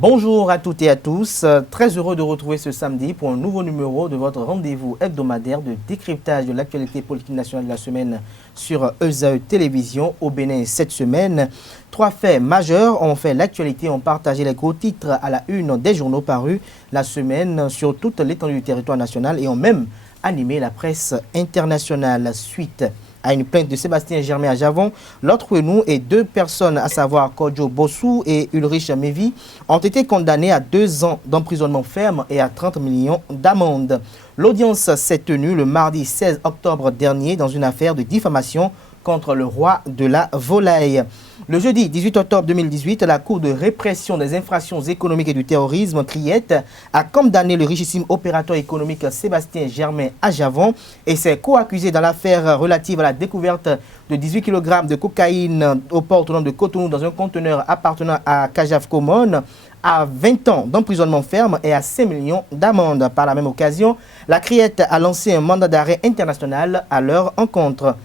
Bonjour à toutes et à tous, très heureux de retrouver ce samedi pour un nouveau numéro de votre rendez-vous hebdomadaire de décryptage de l'actualité politique nationale de la semaine sur ESAE Télévision au Bénin cette semaine. Trois faits majeurs ont fait l'actualité, ont partagé les gros titres à la une des journaux parus la semaine sur toute l'étendue du territoire national et ont même animé la presse internationale. Suite à une plainte de Sébastien Germain à Javon, l'autre nous et deux personnes, à savoir Kodjo Bossou et Ulrich Mévi, ont été condamnés à 2 ans d'emprisonnement ferme et à 30 millions d'amende. L'audience s'est tenue le mardi 16 octobre dernier dans une affaire de diffamation contre le roi de la volaille. Le jeudi 18 octobre 2018, la Cour de répression des infractions économiques et du terrorisme, CRIET, a condamné le richissime opérateur économique Sébastien Germain à Javon et ses co-accusés dans l'affaire relative à la découverte de 18 kg de cocaïne au port autonome de Cotonou dans un conteneur appartenant à Cajaf Common à 20 ans d'emprisonnement ferme et à 5 millions d'amende. Par la même occasion, la CRIET a lancé un mandat d'arrêt international à leur encontre.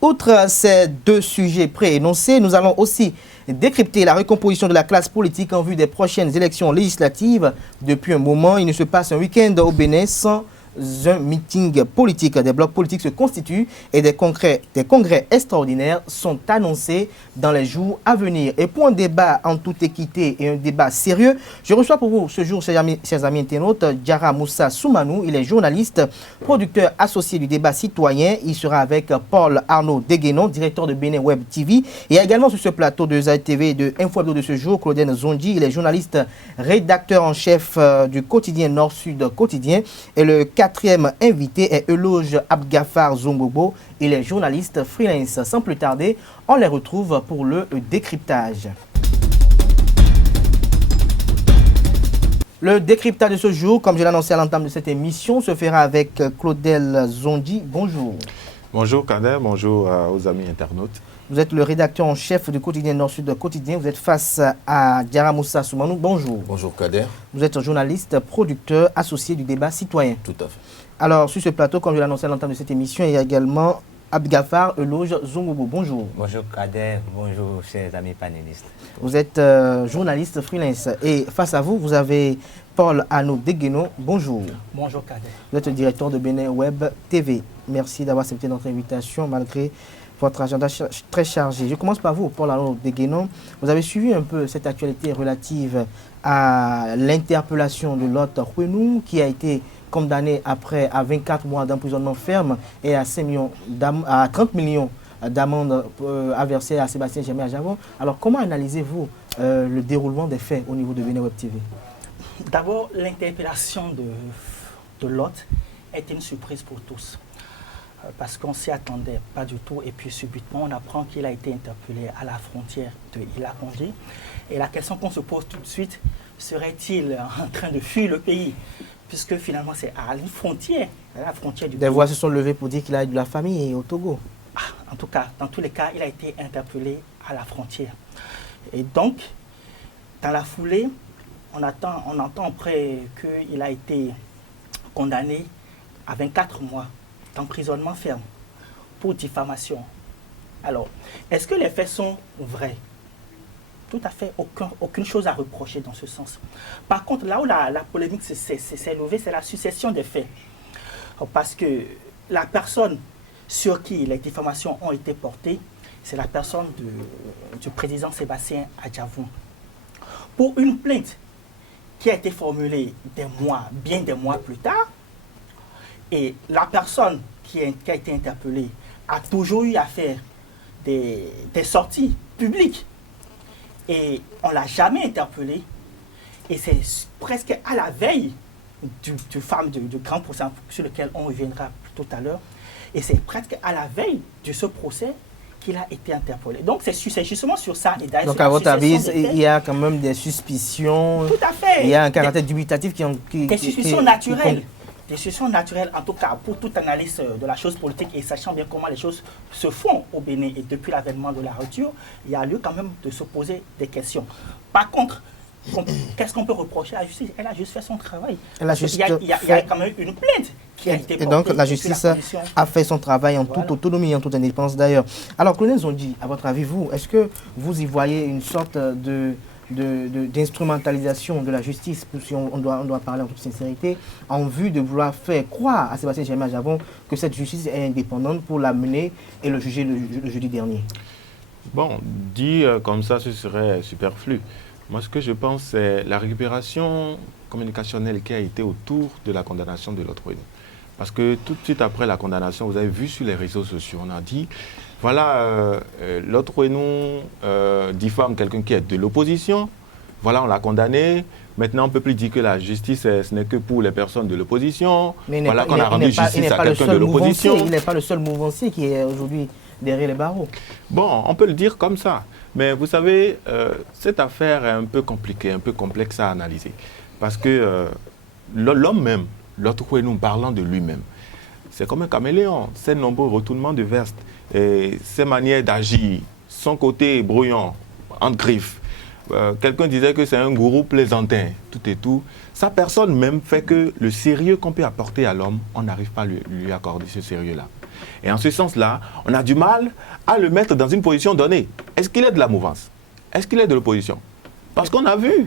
Outre ces deux sujets préénoncés, nous allons aussi décrypter la recomposition de la classe politique en vue des prochaines élections législatives. Depuis un moment, il ne se passe un week-end au Bénin sans un meeting politique. Des blocs politiques se constituent et des congrès extraordinaires sont annoncés dans les jours à venir. Et pour un débat en toute équité et un débat sérieux, je reçois pour vous ce jour, chers amis internautes, Diarra Moussa Soumanou. Il est journaliste, producteur associé du débat citoyen. Il sera avec Paul Arnaud Deguenon, directeur de Bénin Web TV. Et également sur ce plateau de ESAE TV et de Info Hebdo de ce jour, Claudine Zondi. Il est journaliste, rédacteur en chef du quotidien Nord-Sud Quotidien. Et le quatrième invité est Eloge Abgafar Zombobo. Il est journaliste freelance. Sans plus tarder, on les retrouve pour le décryptage. Le décryptage de ce jour, comme je l'ai annoncé à l'entame de cette émission, se fera avec Claudel Zondi. Bonjour. Bonjour Kader, bonjour aux amis internautes. Vous êtes le rédacteur en chef du quotidien Nord-Sud Quotidien. Vous êtes face à Diarra Moussa Soumanou. Bonjour. Bonjour Kader. Vous êtes journaliste, producteur, associé du débat citoyen. Tout à fait. Alors, sur ce plateau, comme je l'ai annoncé à l'entame de cette émission, il y a également Abgafar Eloge Zombobo. Bonjour. Bonjour Kader, bonjour chers amis panélistes. Vous êtes journaliste freelance et face à vous, vous avez Paul Arnaud Deguenon. Bonjour. Bonjour Kader. Vous êtes le directeur de Bénin Web TV. Merci d'avoir accepté notre invitation malgré votre agenda très chargé. Je commence par vous, Paul Arnaud Deguenon. Vous avez suivi un peu cette actualité relative à l'interpellation de l'hôte Huenou qui a été condamné après à 24 mois d'emprisonnement ferme et à 30 millions d'amende à verser à Sébastien Germain à Javon. Alors, comment analysez-vous le déroulement des faits au niveau de Bénin Web TV? D'abord, l'interpellation de l'hôte est une surprise pour tous. Parce qu'on ne s'y attendait pas du tout. Et puis, subitement, on apprend qu'il a été interpellé à la frontière de Ila-Kondji. Et la question qu'on se pose tout de suite, serait-il en train de fuir le pays? Puisque finalement, c'est à la frontière du pays. Des voix se sont levées pour dire qu'il a de la famille au Togo. En tout cas, dans tous les cas, il a été interpellé à la frontière. Et donc, dans la foulée, on entend après qu'il a été condamné à 24 mois d'emprisonnement ferme pour diffamation. Alors, est-ce que les faits sont vrais? Tout à fait, aucune chose à reprocher dans ce sens. Par contre, là où la polémique s'est levée, c'est la succession des faits. Parce que la personne sur qui les diffamations ont été portées, c'est la personne du président Sébastien Adjavon. Pour une plainte qui a été formulée bien des mois plus tard, et la personne qui a été interpellée a toujours eu à faire des sorties publiques. Et on ne l'a jamais interpellé. Et c'est presque à la veille du grand procès sur lequel on reviendra tout à l'heure. Et c'est presque à la veille de ce procès qu'il a été interpellé. Donc c'est justement sur ça. Et donc à votre avis, il y a quand même des suspicions. Tout à fait. Il y a un caractère dubitatif des suspicions naturelles. Des suspicions naturelles, en tout cas, pour toute analyse de la chose politique et sachant bien comment les choses se font au Bénin et depuis l'avènement de la rupture, il y a lieu quand même de se poser des questions. Par contre, qu'est-ce qu'on peut reprocher à la justice? Elle a juste fait son travail. Il y a quand même une plainte qui a été portée. Et donc la justice a fait son travail en toute autonomie, en toute indépendance d'ailleurs. Alors, Claudel Zondi, à votre avis, est-ce que vous y voyez une sorte de d'instrumentalisation de la justice, si on doit parler en toute sincérité, en vue de vouloir faire croire à Sébastien Germain Javon que cette justice est indépendante pour la mener et le juger le jeudi dernier? Bon, dit comme ça, ce serait superflu. Moi, ce que je pense, c'est la récupération communicationnelle qui a été autour de la condamnation de l'autre Renou. Parce que tout de suite après la condamnation, vous avez vu sur les réseaux sociaux, on a dit, voilà, l'autre Renou diffame quelqu'un qui est de l'opposition, voilà, on l'a condamné. Maintenant, on ne peut plus dire que la justice, ce n'est que pour les personnes de l'opposition. Voilà qu'on a rendu justice à quelqu'un de l'opposition. Il n'est pas le seul mouvancier qui est aujourd'hui derrière les barreaux. Bon, on peut le dire comme ça. Mais vous savez, cette affaire est un peu compliquée, un peu complexe à analyser. Parce que l'homme même, l'autre Renou, parlant de lui-même, c'est comme un caméléon. Ses nombreux retournements de veste, et ses manières d'agir, son côté brouillon, entre griffes. Quelqu'un disait que c'est un gourou plaisantin, tout et tout. Sa personne même fait que le sérieux qu'on peut apporter à l'homme, on n'arrive pas à lui accorder ce sérieux-là. Et en ce sens-là, on a du mal à le mettre dans une position donnée. Est-ce qu'il est de la mouvance? Est-ce qu'il est de l'opposition? Parce qu'on a vu.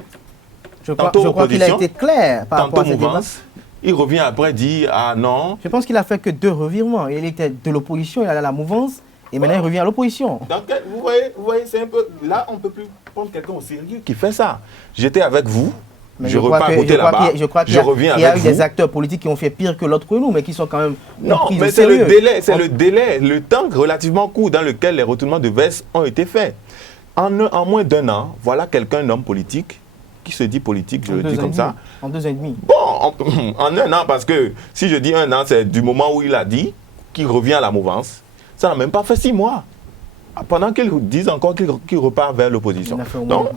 Je crois qu'il a été clair par rapport à cette mouvance. Il revient après dire « Ah non ». Je pense qu'il a fait que 2 revirements. Il était de l'opposition, il allait à la mouvance, et maintenant il revient à l'opposition. Vous voyez c'est un peu... Là, on ne peut plus prendre quelqu'un au sérieux qui fait ça. J'étais avec vous, je repars côté là-bas, je reviens avec vous. Il y a eu des acteurs politiques qui ont fait pire que l'autre nous, mais qui sont quand même non, mais c'est le délai, le temps relativement court dans lequel les retournements de veste ont été faits. En moins d'1 an, voilà quelqu'un, un homme politique, qui se dit politique, je le dis comme ça. En 2 ans et demi. Bon, en 1 an, parce que si je dis 1 an, c'est du moment où il a dit qu'il revient à la mouvance. Ça n'a même pas fait 6 mois. Pendant qu'ils disent encore qu'il repart vers l'opposition. Il a fait au moins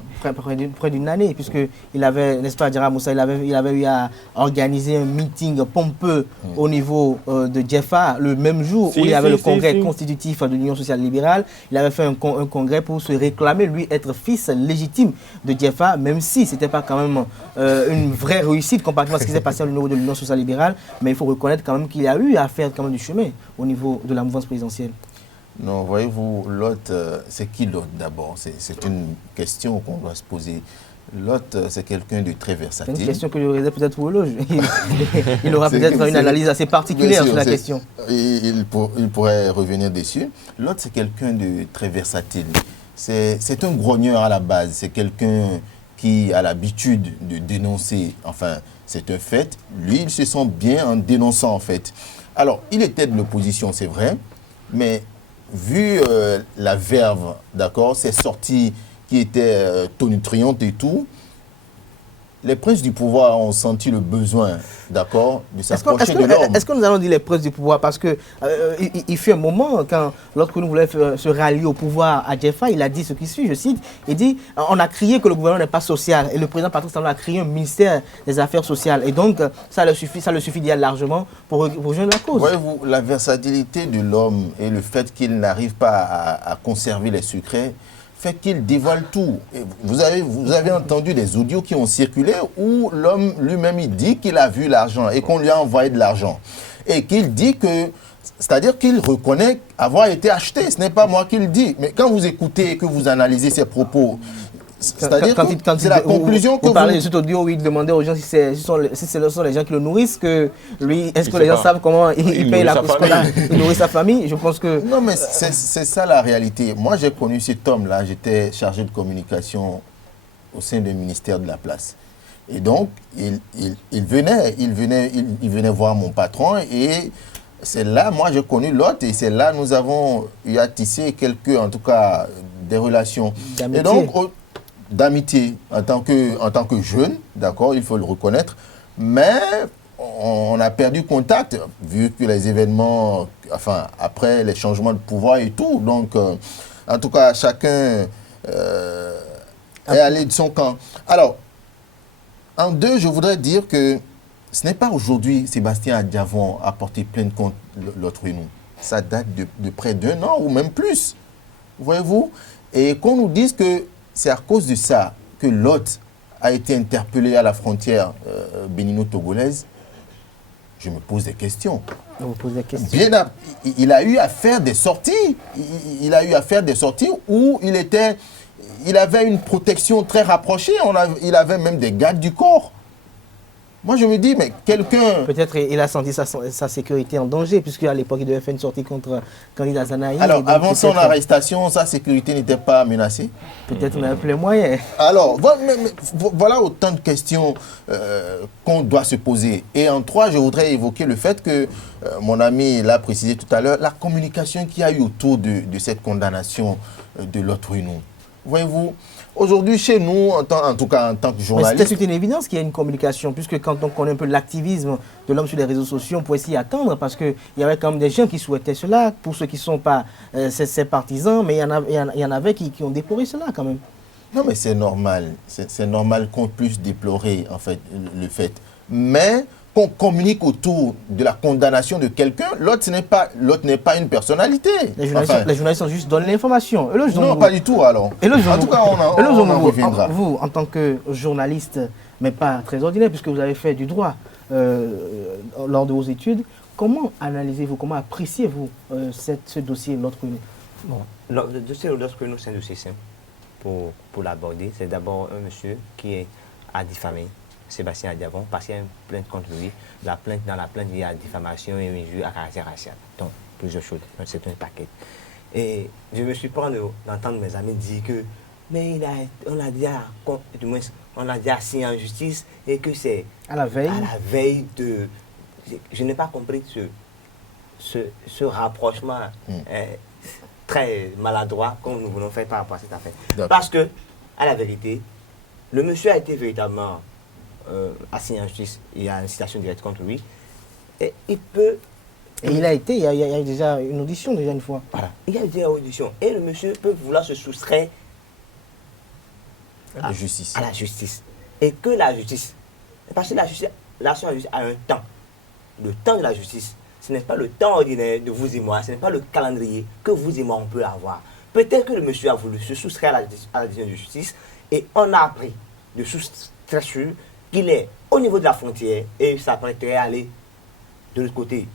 près d'une année, puisqu'il avait, n'est-ce pas, Djara Moussa, il avait eu à organiser un meeting pompeux au niveau de Djefa le même jour où il y avait le congrès constitutif de l'Union sociale libérale. Il avait fait un congrès pour se réclamer, lui, être fils légitime de Djefa, même si ce n'était pas quand même une vraie réussite comparativement à ce qui s'est passé au niveau de l'Union sociale libérale. Mais il faut reconnaître quand même qu'il a eu à faire quand même du chemin au niveau de la mouvance présidentielle. Non, voyez-vous, l'autre, c'est qui l'autre d'abord? C'est une question qu'on doit se poser. L'autre, c'est quelqu'un de très versatile. C'est une question que je réserve peut-être pour Eloge. Il aura peut-être une analyse assez particulière sur la question. Il pourrait revenir dessus. L'autre, c'est quelqu'un de très versatile. C'est un grogneur à la base. C'est quelqu'un qui a l'habitude de dénoncer. Enfin, c'est un fait. Lui, il se sent bien en dénonçant, en fait. Alors, il était de l'opposition, c'est vrai, mais vu la verve, d'accord, ces sorties qui étaient tonitruantes et tout, les princes du pouvoir ont senti le besoin, d'accord, de s'approcher de l'homme. Est-ce que nous allons dire les princes du pouvoir? Parce que il fut un moment, quand lorsque nous voulions se rallier au pouvoir à Djefa, il a dit ce qui suit, je cite, il dit, on a crié que le gouvernement n'est pas social, et le président Patrice Talon a créé un ministère des Affaires sociales, et donc ça le suffit d'y aller largement pour rejoindre la cause. Voyez-vous, la versatilité de l'homme et le fait qu'il n'arrive pas à conserver les secrets, fait qu'il dévoile tout. Et vous avez entendu des audios qui ont circulé où l'homme lui-même il dit qu'il a vu l'argent et qu'on lui a envoyé de l'argent. Et qu'il dit que, c'est-à-dire qu'il reconnaît avoir été acheté. Ce n'est pas moi qui le dis. Mais quand vous écoutez et que vous analysez ses propos, c'est-à-dire que c'est la conclusion que vous... parlez de cet audio où il demandait aux gens si ce sont les gens qui le nourrissent, que lui, est-ce que les gens savent comment il paye la course scolaire, il nourrit sa famille? Je pense que... Non, mais c'est ça la réalité. Moi, j'ai connu cet homme-là, j'étais chargé de communication au sein du ministère de la Place. Et donc, il venait voir mon patron et c'est là, moi, j'ai connu l'autre et c'est là, nous avons eu à tisser en tout cas, des relations. Et donc, d'amitié en tant que jeune, d'accord, il faut le reconnaître, mais on a perdu contact vu que les événements, enfin, après les changements de pouvoir et tout, donc, en tout cas, chacun est allé de son camp. Alors, en deux, je voudrais dire que ce n'est pas aujourd'hui Sébastien Adjavon a porté plainte contre l'autre nous. Ça date de près d'1 an ou même plus, voyez-vous, et qu'on nous dise que c'est à cause de ça que l'autre a été interpellé à la frontière bénino-togolaise. Je me pose des questions. Vous posez des questions. Il a eu à faire des sorties. Il a eu à faire des sorties où il était il avait une protection très rapprochée. Il avait même des gardes du corps. Moi, je me dis, mais quelqu'un... Peut-être il a senti sa sécurité en danger, puisque à l'époque, il devait faire une sortie contre candidat Zanaï. Alors, avant son arrestation, sa sécurité n'était pas menacée? Peut-être on avait plus les moyens. Alors, voilà autant de questions qu'on doit se poser. Et en trois, je voudrais évoquer le fait que, mon ami l'a précisé tout à l'heure, la communication qu'il y a eu autour de cette condamnation de l'autre nous. Voyez-vous, aujourd'hui, chez nous, en tout cas en tant que journaliste... C'est une évidence qu'il y a une communication, puisque quand on connaît un peu l'activisme de l'homme sur les réseaux sociaux, on pouvait s'y attendre, parce qu'il y avait quand même des gens qui souhaitaient cela, pour ceux qui ne sont pas ses partisans, mais il y en avait qui ont déploré cela quand même. Non, mais c'est normal. C'est normal qu'on puisse déplorer, en fait, le fait. Mais qu'on communique autour de la condamnation de quelqu'un, l'autre n'est pas une personnalité. Les journalistes ont juste donné l'information. Non, pas du tout, alors. En tout cas, on en reviendra. Vous, en tant que journaliste, mais pas très ordinaire, puisque vous avez fait du droit lors de vos études, comment analysez-vous, comment appréciez-vous ce dossier, l'autre nous? Bon, le dossier de l'autre nous, c'est un dossier simple pour l'aborder. C'est d'abord un monsieur qui a diffamé Sébastien Adiavon, parce qu'il y a une plainte contre lui. Dans la plainte, il y a diffamation et injure à caractère racial. Donc, plusieurs choses. C'est un paquet. Et je me suis pris d'entendre mes amis dire que, mais on l'a déjà assigné en justice et que c'est à la veille de... Je n'ai pas compris ce rapprochement très maladroit que nous voulons faire par rapport à cette affaire. Parce que, à la vérité, le monsieur a été véritablement assigné en justice, il y a une citation directe contre lui, et il peut... Et il a été, il y a déjà une audition déjà une fois. Voilà, il y a déjà une audition, et le monsieur peut vouloir se soustraire à la justice. Et que la justice, parce que l'action de la justice a un temps. Le temps de la justice, ce n'est pas le temps ordinaire de vous et moi, ce n'est pas le calendrier que vous et moi on peut avoir. Peut-être que le monsieur a voulu se soustraire à la décision de justice, et on a appris de soustraire qu'il est au niveau de la frontière et s'apprêterait à aller de l'autre côté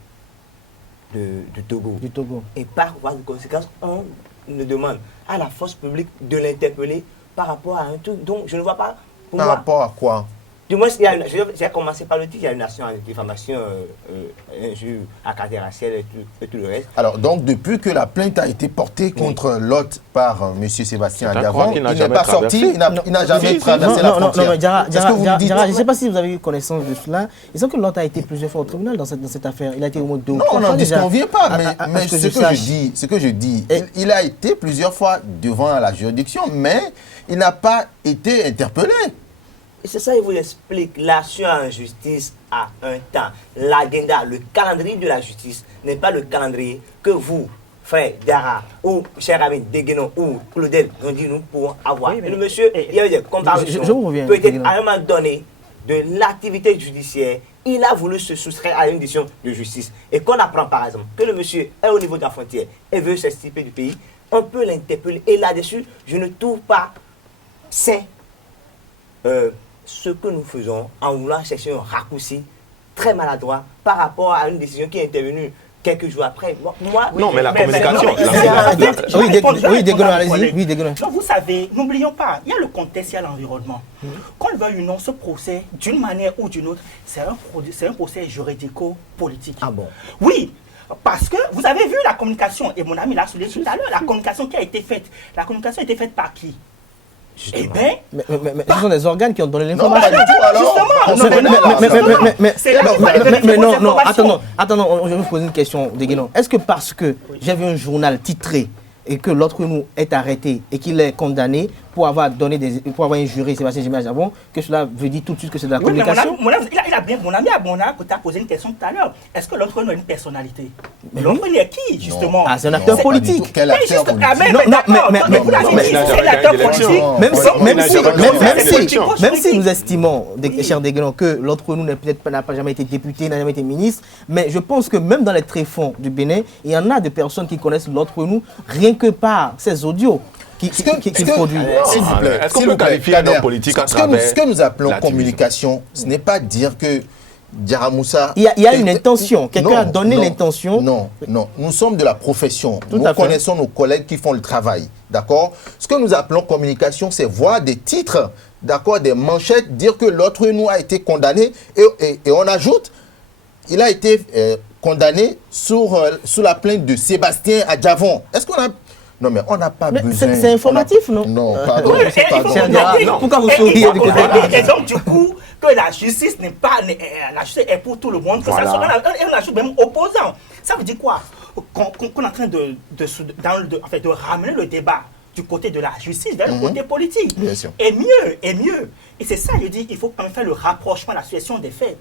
du Togo. Et par voie de conséquence, on ne demande à la force publique de l'interpeller par rapport à un truc dont je ne vois pas. Par rapport à quoi? Du moins, j'ai commencé par le titre, il y a une action en diffamation, injure à caractère racial et tout le reste. Alors, donc, depuis que la plainte a été portée contre l'autre par M. Sébastien Adiavon, il n'est pas sorti, il n'a jamais traversé la frontière. Je ne sais pas si vous avez eu connaissance de cela. Il semble que l'autre a été plusieurs fois au tribunal dans cette affaire. Il a été au moins 2 ou 3 fois. Non, on n'en disconvient pas, mais ce que je dis, il a été plusieurs fois devant la juridiction, mais il n'a pas été interpellé. Et c'est ça, il vous explique. L'action en justice a un temps. L'agenda, le calendrier de la justice n'est pas le calendrier que vous, frère Dara, ou cher ami Deguenon, ou Claudel, nous pouvons avoir. Oui, le monsieur, il y a eu des comparaisons. Peut-être à un moment donné de l'activité judiciaire, il a voulu se soustraire à une décision de justice. Et qu'on apprend par exemple que le monsieur est au niveau de la frontière et veut s'extirper du pays, on peut l'interpeller. Et là-dessus, je ne trouve pas sain ce que nous faisons en voulant chercher un raccourci très maladroit par rapport à une décision qui est intervenue quelques jours après. Non, mais la communication. Oui, Deguenon. Vous savez, n'oublions pas, il y a le contexte, il y a l'environnement. Qu'on le veuille ou non, ce procès, d'une manière ou d'une autre, c'est un procès juridico-politique. Ah bon? Oui. Parce que vous avez vu la communication, et mon ami l'a souligné tout à l'heure, la communication qui a été faite. La communication a été faite par qui? Eh bien, mais ce sont des organes qui ont donné l'information. Non, attends, je vais vous poser une question, Deguenon. Est-ce que parce que j'ai vu un journal titré et que l'autre nous est arrêté et qu'il est condamné pour avoir injuré Sébastien Adiavon, que cela veut dire tout de suite que c'est de la communication? Mon ami Abona, que tu as posé une question tout à l'heure. Est-ce que l'autre nous a une personnalité? L'autre est qui, justement? Ah, c'est un acteur politique. Quel acteur politique? Même si nous estimons, cher Deguenon, que l'autre nous n'a pas jamais été député, n'a jamais été ministre, mais je pense que même dans les tréfonds du Bénin, il y en a des personnes qui connaissent l'autre nous rien que par ces audios qu'il produit. S'il vous plaît. Est-ce qu'on peut qualifier un homme politique à travers ce que nous appelons communication, ce n'est pas dire que Diarra Moussa... Il y a une intention. Quelqu'un a donné l'intention. Non. Nous sommes de la profession. Tout Nous à fait. connaissons nos collègues qui font le travail. D'accord? Ce que nous appelons communication, c'est voir des titres, d'accord, des manchettes, dire que l'autre nous a été condamné. Et on ajoute, il a été condamné sous la plainte de Sébastien Adjavon. Est-ce qu'on a... Non, mais on n'a pas Mais besoin... c'est informatif, non? Non, pardon. Oui, et il faut Cher vous Diarra, noter- pourquoi vous et il souriez faut du vous côté noter, et donc, du coup, que la justice n'est pas... La justice est pour tout le monde. Que Voilà. ça soit, et on ajoute même opposant. Ça veut dire quoi? Qu'on est en train de ramener le débat du côté de la justice vers le côté politique. Bien sûr. Et mieux. Et c'est ça, je dis, il faut quand même faire le rapprochement de la situation des faits.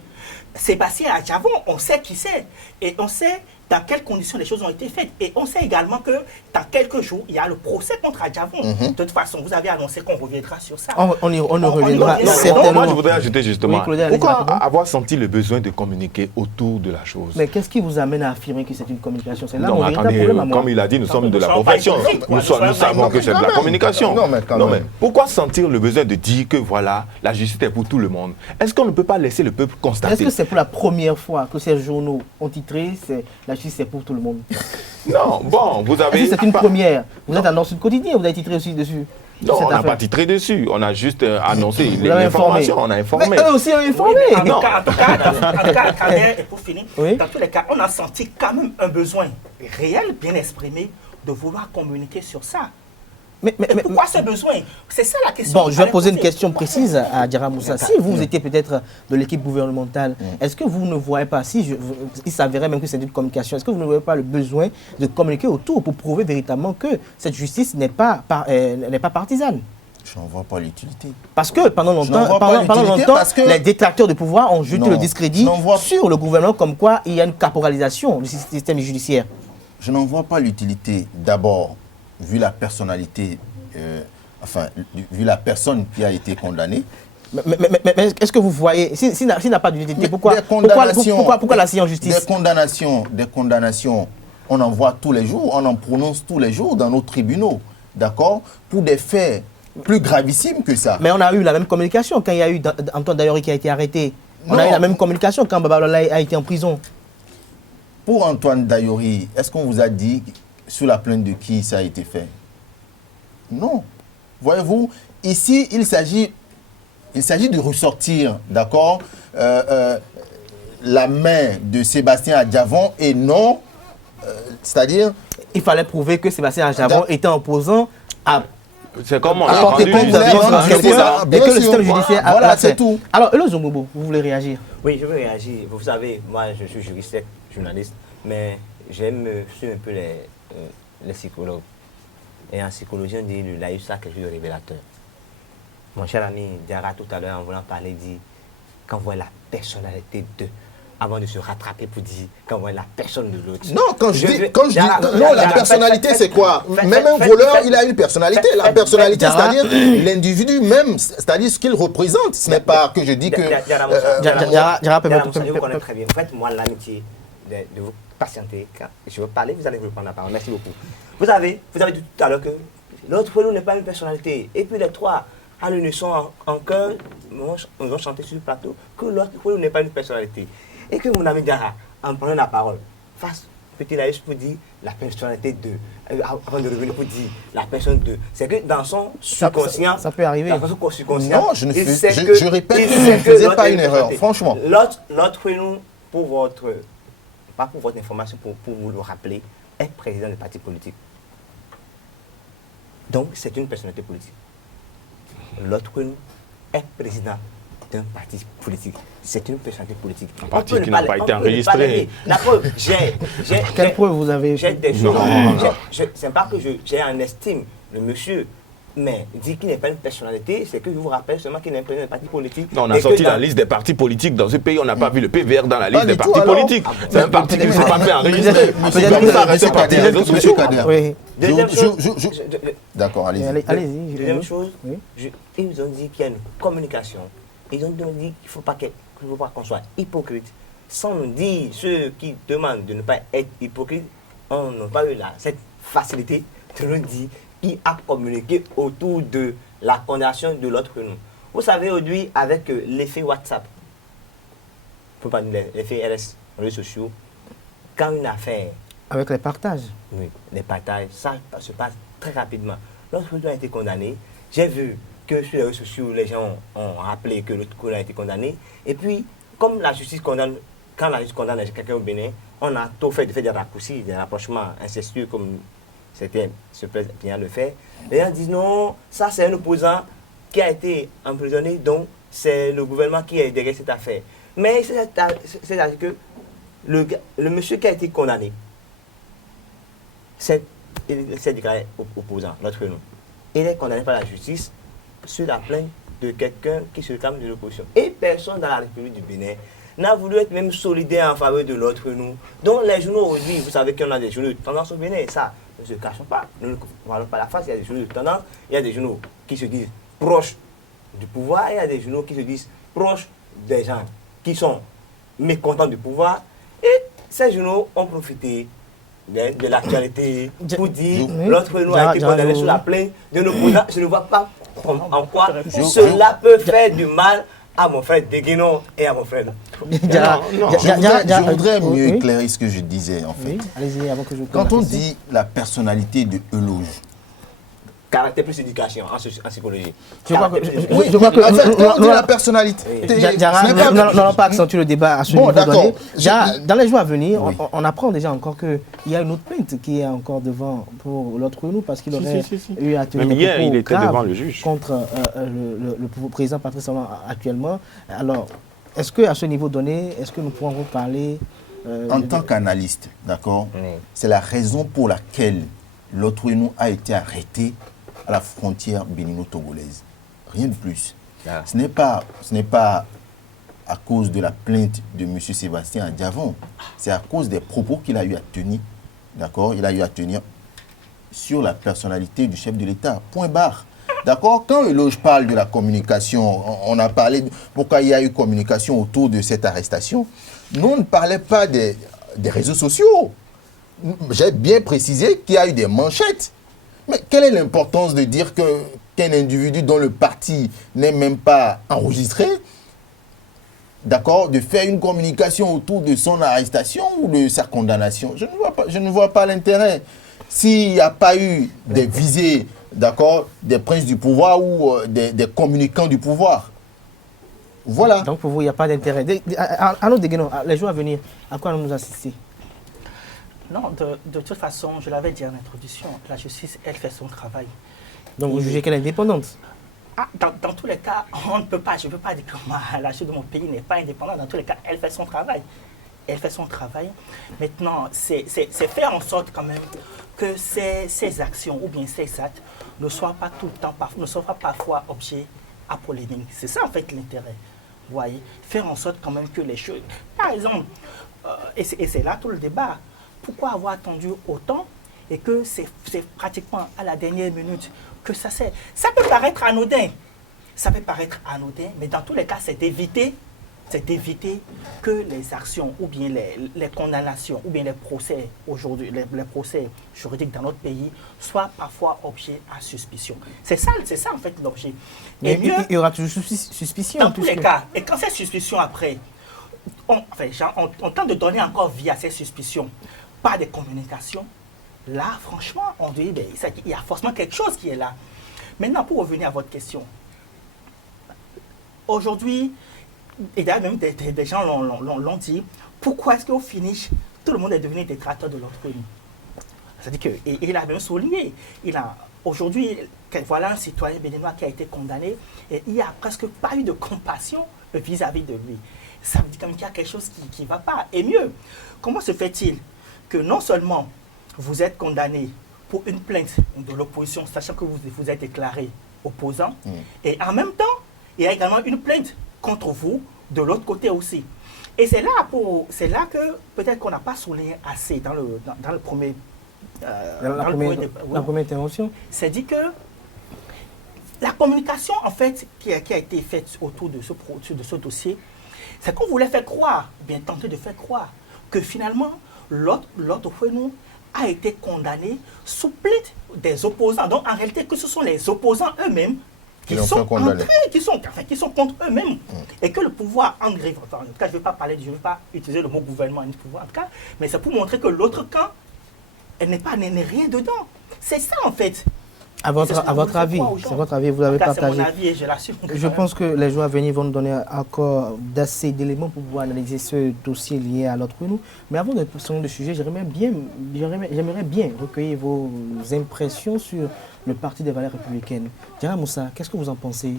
Sébastien Adjavon, on sait qui c'est. Et on sait dans quelles conditions les choses ont été faites. Et on sait également que dans quelques jours, il y a le procès contre Adjavon. De toute façon, vous avez annoncé qu'on reviendra sur ça. On y reviendra reviendra. certainement. Moi, je voudrais ajouter justement, Oui, Claudia, allez-y pourquoi rapidement. avoir senti le besoin de communiquer autour de la chose? Mais qu'est-ce qui vous amène à affirmer que c'est une communication? C'est là Non, mon mais véritable attendez, problème à moi. comme il a dit, nous sommes de la soyons pas profession. hypocrites, quoi. Nous Soyons pas savons que c'est de la hypocrites. communication. Non, mais quand même. Pourquoi sentir le besoin de dire que voilà, la justice est pour tout le monde? Est-ce qu'on ne peut pas laisser le peuple Est-ce constater? que c'est pour la première fois que ces journaux ont titré la justice c'est pour tout le monde? Non, bon, vous Est-ce avez... que c'est une première? Vous êtes annonce quotidien, vous avez titré aussi dessus? Non, cette on n'a affaire. pas titré dessus. On a juste annoncé Vous l'avez informé. l'information. On a informé. Mais eux aussi ont informé. Oui, mais Non. en tout cas, Kader, et pour finir, Oui. dans tous les cas, on a senti quand même un besoin réel, bien exprimé, de vouloir communiquer sur ça. Mais- Et pourquoi ce besoin? C'est ça la question. Bon, qu'il je vais fallait poser une poser. question précise à Diarra Moussa. Si vous étiez peut-être de l'équipe gouvernementale, est-ce que vous ne voyez pas, il s'avérait même que c'est une communication, est-ce que vous ne voyez pas le besoin de communiquer autour pour prouver véritablement que cette justice n'est pas partisane? Je n'en vois pas l'utilité. Parce que pendant n'en longtemps, vois pas l'utilité parce que- les détracteurs de pouvoir ont jeté Non, le discrédit je n'en vois- sur le gouvernement comme quoi il y a une caporalisation du système judiciaire. Je n'en vois pas l'utilité. D'abord, vu la personnalité, vu la personne qui a été condamnée. Mais est-ce que vous voyez, s'il n'a pas d'utilité, Mais pourquoi la séance en justice? Des condamnations, on en voit tous les jours, on en prononce tous les jours dans nos tribunaux, d'accord? Pour des faits plus gravissimes que ça. Mais on a eu la même communication quand il y a eu Antoine Dayori qui a été arrêté. On a Non. eu la même communication quand Baba Lola a été en prison. Pour Antoine Dayori, est-ce qu'on vous a dit sous la plainte de qui ça a été fait? Non. Voyez-vous, ici, il s'agit de ressortir, d'accord, la main de Sébastien Adjavon et non, c'est-à-dire... Il fallait prouver que Sébastien Adjavon était opposant à C'est comme on a apporter rendu compte justice. justice. de justice, quelqu'un et bien que le sûr. système judiciaire a Voilà, l'a fait. c'est tout. Alors, Elo Zombobo, vous voulez réagir? Oui, je veux réagir. Vous savez, moi, je suis juriste, journaliste, mais j'aime suivre un peu les psychologues. Et en psychologie, on dit le laïus a quelque chose de révélateur. Mon cher ami Diarra, tout à l'heure, en voulant parler, dit qu'on voit la personnalité d'eux, avant de se rattraper pour dire qu'on voit la personne de l'autre. Non, quand je dis, Diarra, non, la Diarra, personnalité, faites- c'est quoi? faites- Même un faites- voleur, faites- il a une personnalité. La faites- personnalité, Diarra. c'est-à-dire l'individu même, c'est-à-dire ce qu'il représente. Ce n'est pas que je dis que... Diarra Moussa, Diarra, Diarra Moussa, je vous connais très bien. Faites-moi l'amitié de vous patienter. Quand je veux parler, vous allez vous prendre la parole. Merci beaucoup. Vous avez dit tout à l'heure que l'autre Fouelou n'est pas une personnalité. Et puis les trois, à l'unisson, en chœur, nous ont chanté sur le plateau que l'autre Fouelou n'est pas une personnalité. Et que mon ami Diarra, en prenant la parole, fasse petit laïus pour dire la personnalité de, avant de revenir pour dire la personne de. C'est que dans son subconscient, ça peut arriver. dans son subconscient, Non, je ne il fais- sait je- que- je répète il que sait je ne faisais l'autre pas est une erreur, personnalité. franchement. L'autre nous, pour votre, pas pour votre information, pour vous le rappeler, est président du parti politique. Donc, c'est une personnalité politique. L'autre nous est président d'un parti politique. C'est une personnalité politique. Un parti On peut qui ne n'a pas- pas on été peut ne pas enregistré. l'aimer. La preuve, Quelle preuve vous avez? j'ai des Non, choses. non. C'est pas que j'ai en estime le monsieur, mais dire qu'il n'est pas une personnalité, c'est que je vous rappelle seulement qu'il n'est pas un parti politique. Non, on Et a que sorti dans- la liste des partis politiques dans ce pays. On n'a pas vu le PVR dans la liste Pas des du partis tout, alors. politiques. C'est un parti qui ne s'est pas fait enregistrer. Peut-être C'est comme que- ça, Monsieur c'est parti Kader, des réseaux Monsieur sociaux. Kader. Oui. Deuxième chose, D'accord, allez-y. Allez-y. deuxième chose, Oui. ils nous ont dit qu'il y a une communication. Ils ont dit qu'il ne faut pas qu'on soit hypocrite. Sans nous dire, ceux qui demandent de ne pas être hypocrite, on n'a pas eu cette facilité de nous dire qui a communiqué autour de la condamnation de l'autre que nous. Vous savez, aujourd'hui, avec l'effet WhatsApp, faut pas les faits RS, les réseaux sociaux, quand une affaire, Avec les partages. oui, les partages, ça se passe très rapidement. Lorsque l'autre a été condamné, j'ai vu que sur les réseaux sociaux, les gens ont rappelé que l'autre a été condamné. Et puis, comme la justice condamne, quand la justice condamne quelqu'un au Bénin, on a tout fait de faire des raccourcis, des rapprochements incestueux comme c'était se plaît bien de le faire. Les gens disent non, ça c'est un opposant qui a été emprisonné, donc c'est le gouvernement qui est derrière cette affaire. Mais c'est-à-dire que le monsieur qui a été condamné, c'est déclaré opposant, l'autre nous. Il est condamné par la justice sur la plainte de quelqu'un qui se réclame de l'opposition. Et personne dans la République du Bénin n'a voulu être même solidaire en faveur de l'autre nous. Donc les journaux aujourd'hui, vous savez qu'on a des journaux de tendance au Bénin, ça, ne se cachons pas. Nous ne parlons pas la face, il y a des journaux de tendance, il y a des journaux qui se disent proches du pouvoir, et il y a des journaux qui se disent proches des gens qui sont mécontents du pouvoir. Et ces journaux ont profité de l'actualité pour dire l'autre nous a été condamné sur la plainte de l'opposant. Je ne vois pas en quoi cela peut faire du mal à mon frère Deguenon et à mon frère. Je voudrais mieux éclairer ce que je disais en fait. Oui, allez-y avant que je Quand on dit la personnalité de Euloge, Caractère plus éducation en psychologie. Je crois que, oui, je crois que en fait, quand on dit la personnalité, n'allons pas accentuer le débat à ce niveau d'accord. donné. Dans les jours à venir, Oui. on apprend déjà encore qu'il y a une autre plainte qui est encore devant pour l'autre nous parce qu'il aurait eu à tenir Même hier, des propos il était graves devant le juge. contre le président Patrice Talon actuellement. Alors, est-ce qu'à ce niveau donné, est-ce que nous pourrons vous parler en tant qu'analyste, d'accord, c'est la raison pour laquelle l'autre nous a été arrêté à la frontière bénino-togolaise. Rien de plus. Ah. Ce n'est pas à cause de la plainte de M. Sébastien Diavon. C'est à cause des propos qu'il a eu à tenir. D'accord? Il a eu à tenir sur la personnalité du chef de l'État. Point barre. D'accord? Quand Euloge parle de la communication, on a parlé de pourquoi il y a eu communication autour de cette arrestation. Nous, on ne parlait pas des réseaux sociaux. J'ai bien précisé qu'il y a eu des manchettes. Mais quelle est l'importance de dire qu'un individu dont le parti n'est même pas enregistré, d'accord, de faire une communication autour de son arrestation ou de sa condamnation? Je ne vois pas l'intérêt. S'il n'y a pas eu des visées, d'accord, des princes du pouvoir ou des communicants du pouvoir. Voilà. Donc pour vous, il n'y a pas d'intérêt. Arnaud Deguenon, les jours à venir, à quoi nous assister? Non, de toute façon, je l'avais dit en introduction, la justice, elle fait son travail. Donc vous jugez qu'elle est indépendante? Dans tous les cas, on ne peut pas, je ne peux pas dire que la justice de mon pays n'est pas indépendante. Dans tous les cas, elle fait son travail. Elle fait son travail. Maintenant, c'est faire en sorte quand même que ces actions ou bien ces actes ne soient pas tout le temps, ne soient pas parfois objet à polémique. C'est ça en fait l'intérêt. Vous voyez, faire en sorte quand même que les choses... Par exemple, et c'est là tout le débat. Pourquoi avoir attendu autant et que c'est pratiquement à la dernière minute que ça s'est... Ça peut paraître anodin. Ça peut paraître anodin, mais dans tous les cas, c'est d'éviter que les actions ou bien les condamnations ou bien les procès aujourd'hui, les procès juridiques dans notre pays soient parfois objets à suspicion. C'est ça en fait l'objet. Mais il y aura toujours suspicion. Dans tous les cas, et quand ces suspicions après, on tente de donner encore vie à ces suspicions par des communications, là franchement, on dit il y a forcément quelque chose qui est là. Maintenant, pour revenir à votre question, aujourd'hui, et d'ailleurs même des gens l'ont dit, pourquoi est-ce qu'au finish, tout le monde est devenu détracteur de l'autre pays? C'est-à-dire qu'il a même souligné, aujourd'hui, voilà un citoyen béninois qui a été condamné et il n'y a presque pas eu de compassion vis-à-vis de lui. Ça veut dire quand même qu'il y a quelque chose qui ne va pas. Et mieux, comment se fait-il que non seulement vous êtes condamné pour une plainte de l'opposition, sachant que vous êtes déclaré opposant, et en même temps, il y a également une plainte contre vous de l'autre côté aussi. Et c'est là que peut-être qu'on n'a pas souligné assez dans le premier... la première intervention. C'est dit que la communication en fait qui a été faite autour de ce dossier, c'est qu'on voulait faire croire, bien tenter de faire croire, que finalement l'autre Fouenou a été condamné sous plainte des opposants. Donc en réalité que ce sont les opposants eux-mêmes qui sont contre eux-mêmes. Et que le pouvoir en grève, en tout cas, je ne vais pas utiliser le mot gouvernement, en tout cas, mais c'est pour montrer que l'autre camp, elle n'est rien dedans. C'est ça, en fait. À votre avis, vous l'avez partagé. C'est mon avis et je l'assume. Je pense que les jours à venir vont nous donner encore d'assez d'éléments pour pouvoir analyser ce dossier lié à l'autre nous. Mais avant de passer au sujet, j'aimerais bien recueillir vos impressions sur le Parti des valeurs républicaines. Diarra Moussa, qu'est-ce que vous en pensez?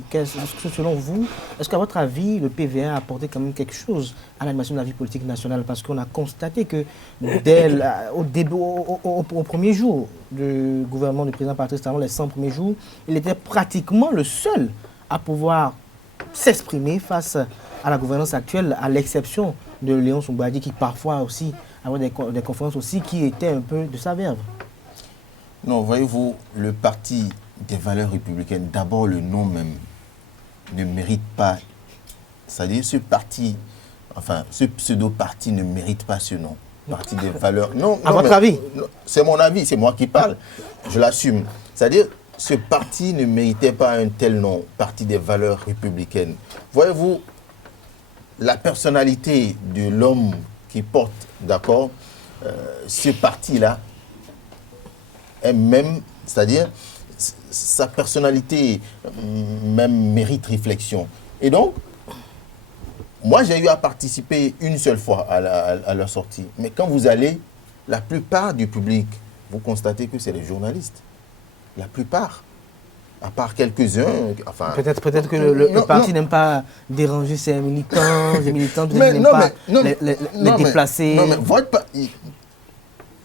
Selon vous, est-ce qu'à votre avis, le PVR a apporté quand même quelque chose à l'animation de la vie politique nationale? Parce qu'on a constaté que au premier jour du gouvernement du président Patrice Talon, les 100 premiers jours, il était pratiquement le seul à pouvoir s'exprimer face à la gouvernance actuelle, à l'exception de Léon Soumbadi, qui parfois aussi avait des conférences aussi qui étaient un peu de sa verve. Non, voyez-vous, le Parti des valeurs républicaines, d'abord le nom même, ne mérite pas, c'est-à-dire ce parti, enfin ce pseudo-parti ne mérite pas ce nom. Parti des valeurs. Non, à votre avis? C'est mon avis, c'est moi qui parle, je l'assume. C'est-à-dire, ce parti ne méritait pas un tel nom, Parti des valeurs républicaines. Voyez-vous, la personnalité de l'homme qui porte, d'accord, ce parti-là, même, c'est-à-dire sa personnalité même mérite réflexion. Et donc, moi j'ai eu à participer une seule fois à leur sortie. Mais quand vous allez, la plupart du public, vous constatez que c'est les journalistes. La plupart. À part quelques-uns. Enfin, peut-être que le parti n'aime pas déranger ses militants, les militants n'aiment pas les déplacer. Non, mais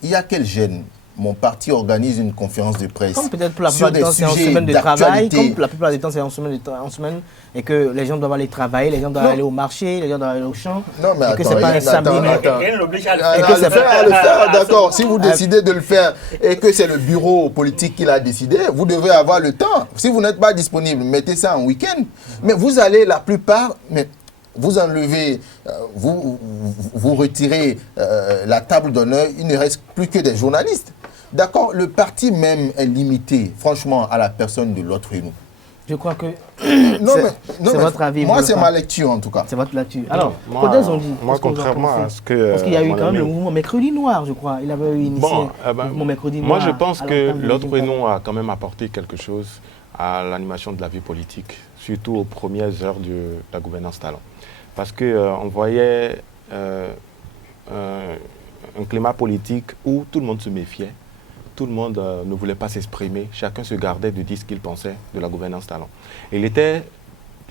il y a quel gêne? Mon parti organise une conférence de presse. Comme peut-être pour la plupart du temps, c'est en semaine de travail, comme la plupart du temps, c'est en semaine, et que les gens doivent aller travailler, les gens doivent aller au marché, les gens doivent aller au champ. Non, mais et que c'est pas un samedi. Rien n'oblige à le faire. Et que c'est à le faire, d'accord. Si vous décidez de le faire et que c'est le bureau politique qui l'a décidé, vous devez avoir le temps. Si vous n'êtes pas disponible, mettez ça en week-end. Mais vous allez, la plupart, vous enlevez, vous retirez la table d'honneur, il ne reste plus que des journalistes. D'accord, le parti même est limité, franchement, à la personne de l'autre nous. Je crois que c'est votre avis. Moi, c'est ma lecture, en tout cas. C'est votre lecture. Alors, moi, contrairement à ce que... Parce qu'il y a eu quand même le mouvement Mercredi Noir, je crois. Il avait initié le mouvement Mercredi Noir. Moi, je pense que l'autre nous a quand même apporté quelque chose à l'animation de la vie politique, surtout aux premières heures de la gouvernance Talon. Parce qu'on voyait un climat politique où tout le monde se méfiait. Tout le monde ne voulait pas s'exprimer. Chacun se gardait de dire ce qu'il pensait de la gouvernance Talon. Et il était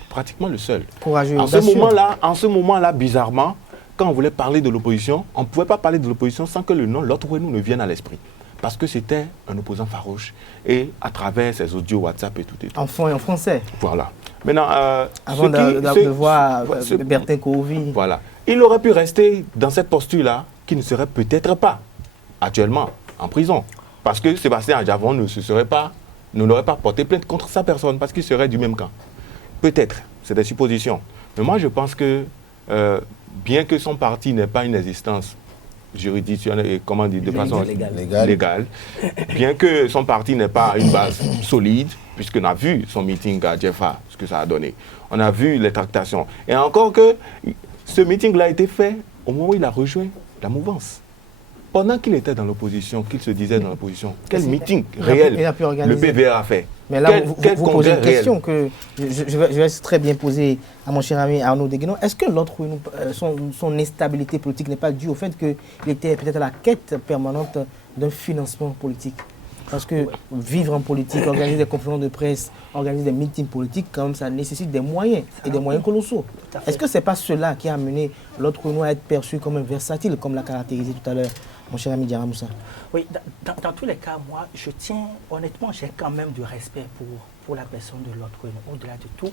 pratiquement le seul. Courageux. En ce moment-là, bizarrement, quand on voulait parler de l'opposition, on ne pouvait pas parler de l'opposition sans que le nom l'autre nous ne vienne à l'esprit. Parce que c'était un opposant farouche. Et à travers ses audios WhatsApp et tout. En fond et en français. Voilà. Maintenant, avant de voir Bertin Kourovi. Voilà. Il aurait pu rester dans cette posture-là, qui ne serait peut-être pas actuellement en prison. Parce que Sébastien Adjavon n'aurait pas porté plainte contre sa personne parce qu'il serait du même camp. Peut-être, c'est des suppositions. Mais moi, je pense que, bien que son parti n'ait pas une existence juridictionnelle et, comment dire, de façon légale, bien que son parti n'ait pas une base solide, puisqu'on a vu son meeting à Djefa, ce que ça a donné. On a vu les tractations. Et encore que ce meeting-là a été fait au moment où il a rejoint la mouvance. Pendant qu'il était dans l'opposition, qu'il se disait dans l'opposition, quel meeting réel le PVR a fait? Mais là, vous posez une question que je vais très bien poser à mon cher ami Arnaud Deguenon. Est-ce que son instabilité politique n'est pas due au fait qu'il était peut-être à la quête permanente d'un financement politique? Parce que vivre en politique, organiser des conférences de presse, organiser des meetings politiques, quand même, ça nécessite des moyens, et des moyens colossaux. Est-ce que ce n'est pas cela qui a amené l'autre nous à être perçu comme un versatile, comme l'a caractérisé tout à l'heure mon cher ami Diarra Moussa? Oui, dans tous les cas, moi, honnêtement, j'ai quand même du respect pour la personne de l'autre, au-delà de tout,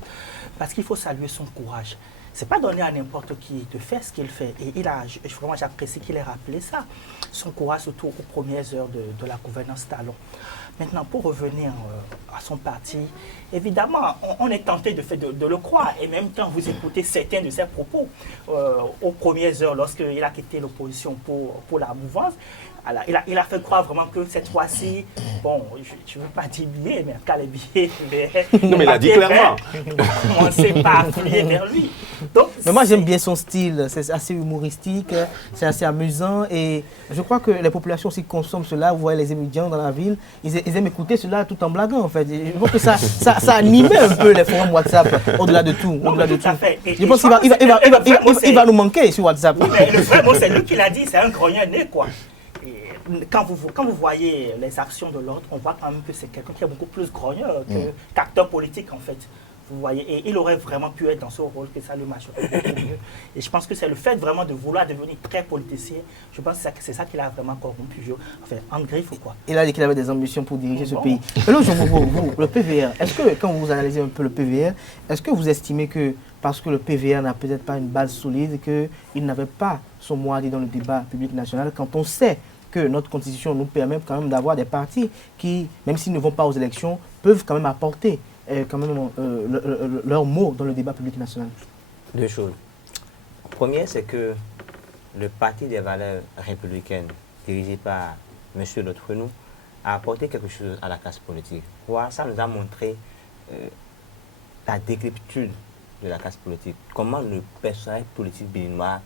parce qu'il faut saluer son courage. c'est pas donné à n'importe qui de faire ce qu'il fait. Et vraiment, j'apprécie qu'il ait rappelé ça. Son courage, surtout aux premières heures de la gouvernance Talon. Maintenant, pour revenir à son parti, évidemment, on est tenté de le croire. Et même quand vous écoutez certains de ses propos aux premières heures, lorsqu'il a quitté l'opposition pour la mouvance, il a fait croire vraiment que cette fois-ci, bon, je ne veux pas dire billets, mais en tout cas les billets, non, mais il a dit clairement. Commencer par affluer vers lui. Donc, mais moi j'aime bien son style, c'est assez humoristique, c'est assez amusant et je crois que les populations aussi consomment cela. Vous voyez les étudiants dans la ville, ils aiment écouter cela tout en blaguant en fait. Je pense que ça animait un peu les forums WhatsApp au-delà de tout. Non, au-delà de tout à tout. fait. Je pense qu'il va nous manquer sur WhatsApp. Oui, mais le vrai mot, c'est lui qui l'a dit, c'est un grogneur né quoi. Quand vous voyez les actions de l'autre, on voit quand même que c'est quelqu'un qui est beaucoup plus grogneur qu'acteur politique en fait. Vous voyez, et il aurait vraiment pu être dans ce rôle que ça lui marcherait beaucoup mieux. Et je pense que c'est le fait vraiment de vouloir devenir très politicien, je pense que c'est ça qui l'a vraiment corrompu. Enfin, en griffe ou quoi. Il a dit qu'il avait des ambitions pour diriger ce pays. Mais là, vous, le PVR, est-ce que quand vous analysez un peu le PVR, est-ce que vous estimez que parce que le PVR n'a peut-être pas une base solide, qu'il n'avait pas son mot à dire dans le débat public national, quand on sait que notre constitution nous permet quand même d'avoir des partis qui, même s'ils ne vont pas aux élections, peuvent quand même apporter quand même leur mot dans le débat public national? Deux choses. Premier, c'est que le Parti des valeurs républicaines, dirigé par M. Lotrenou, a apporté quelque chose à la classe politique. Ça nous a montré la décrépitude de la classe politique. Comment le personnel politique béninois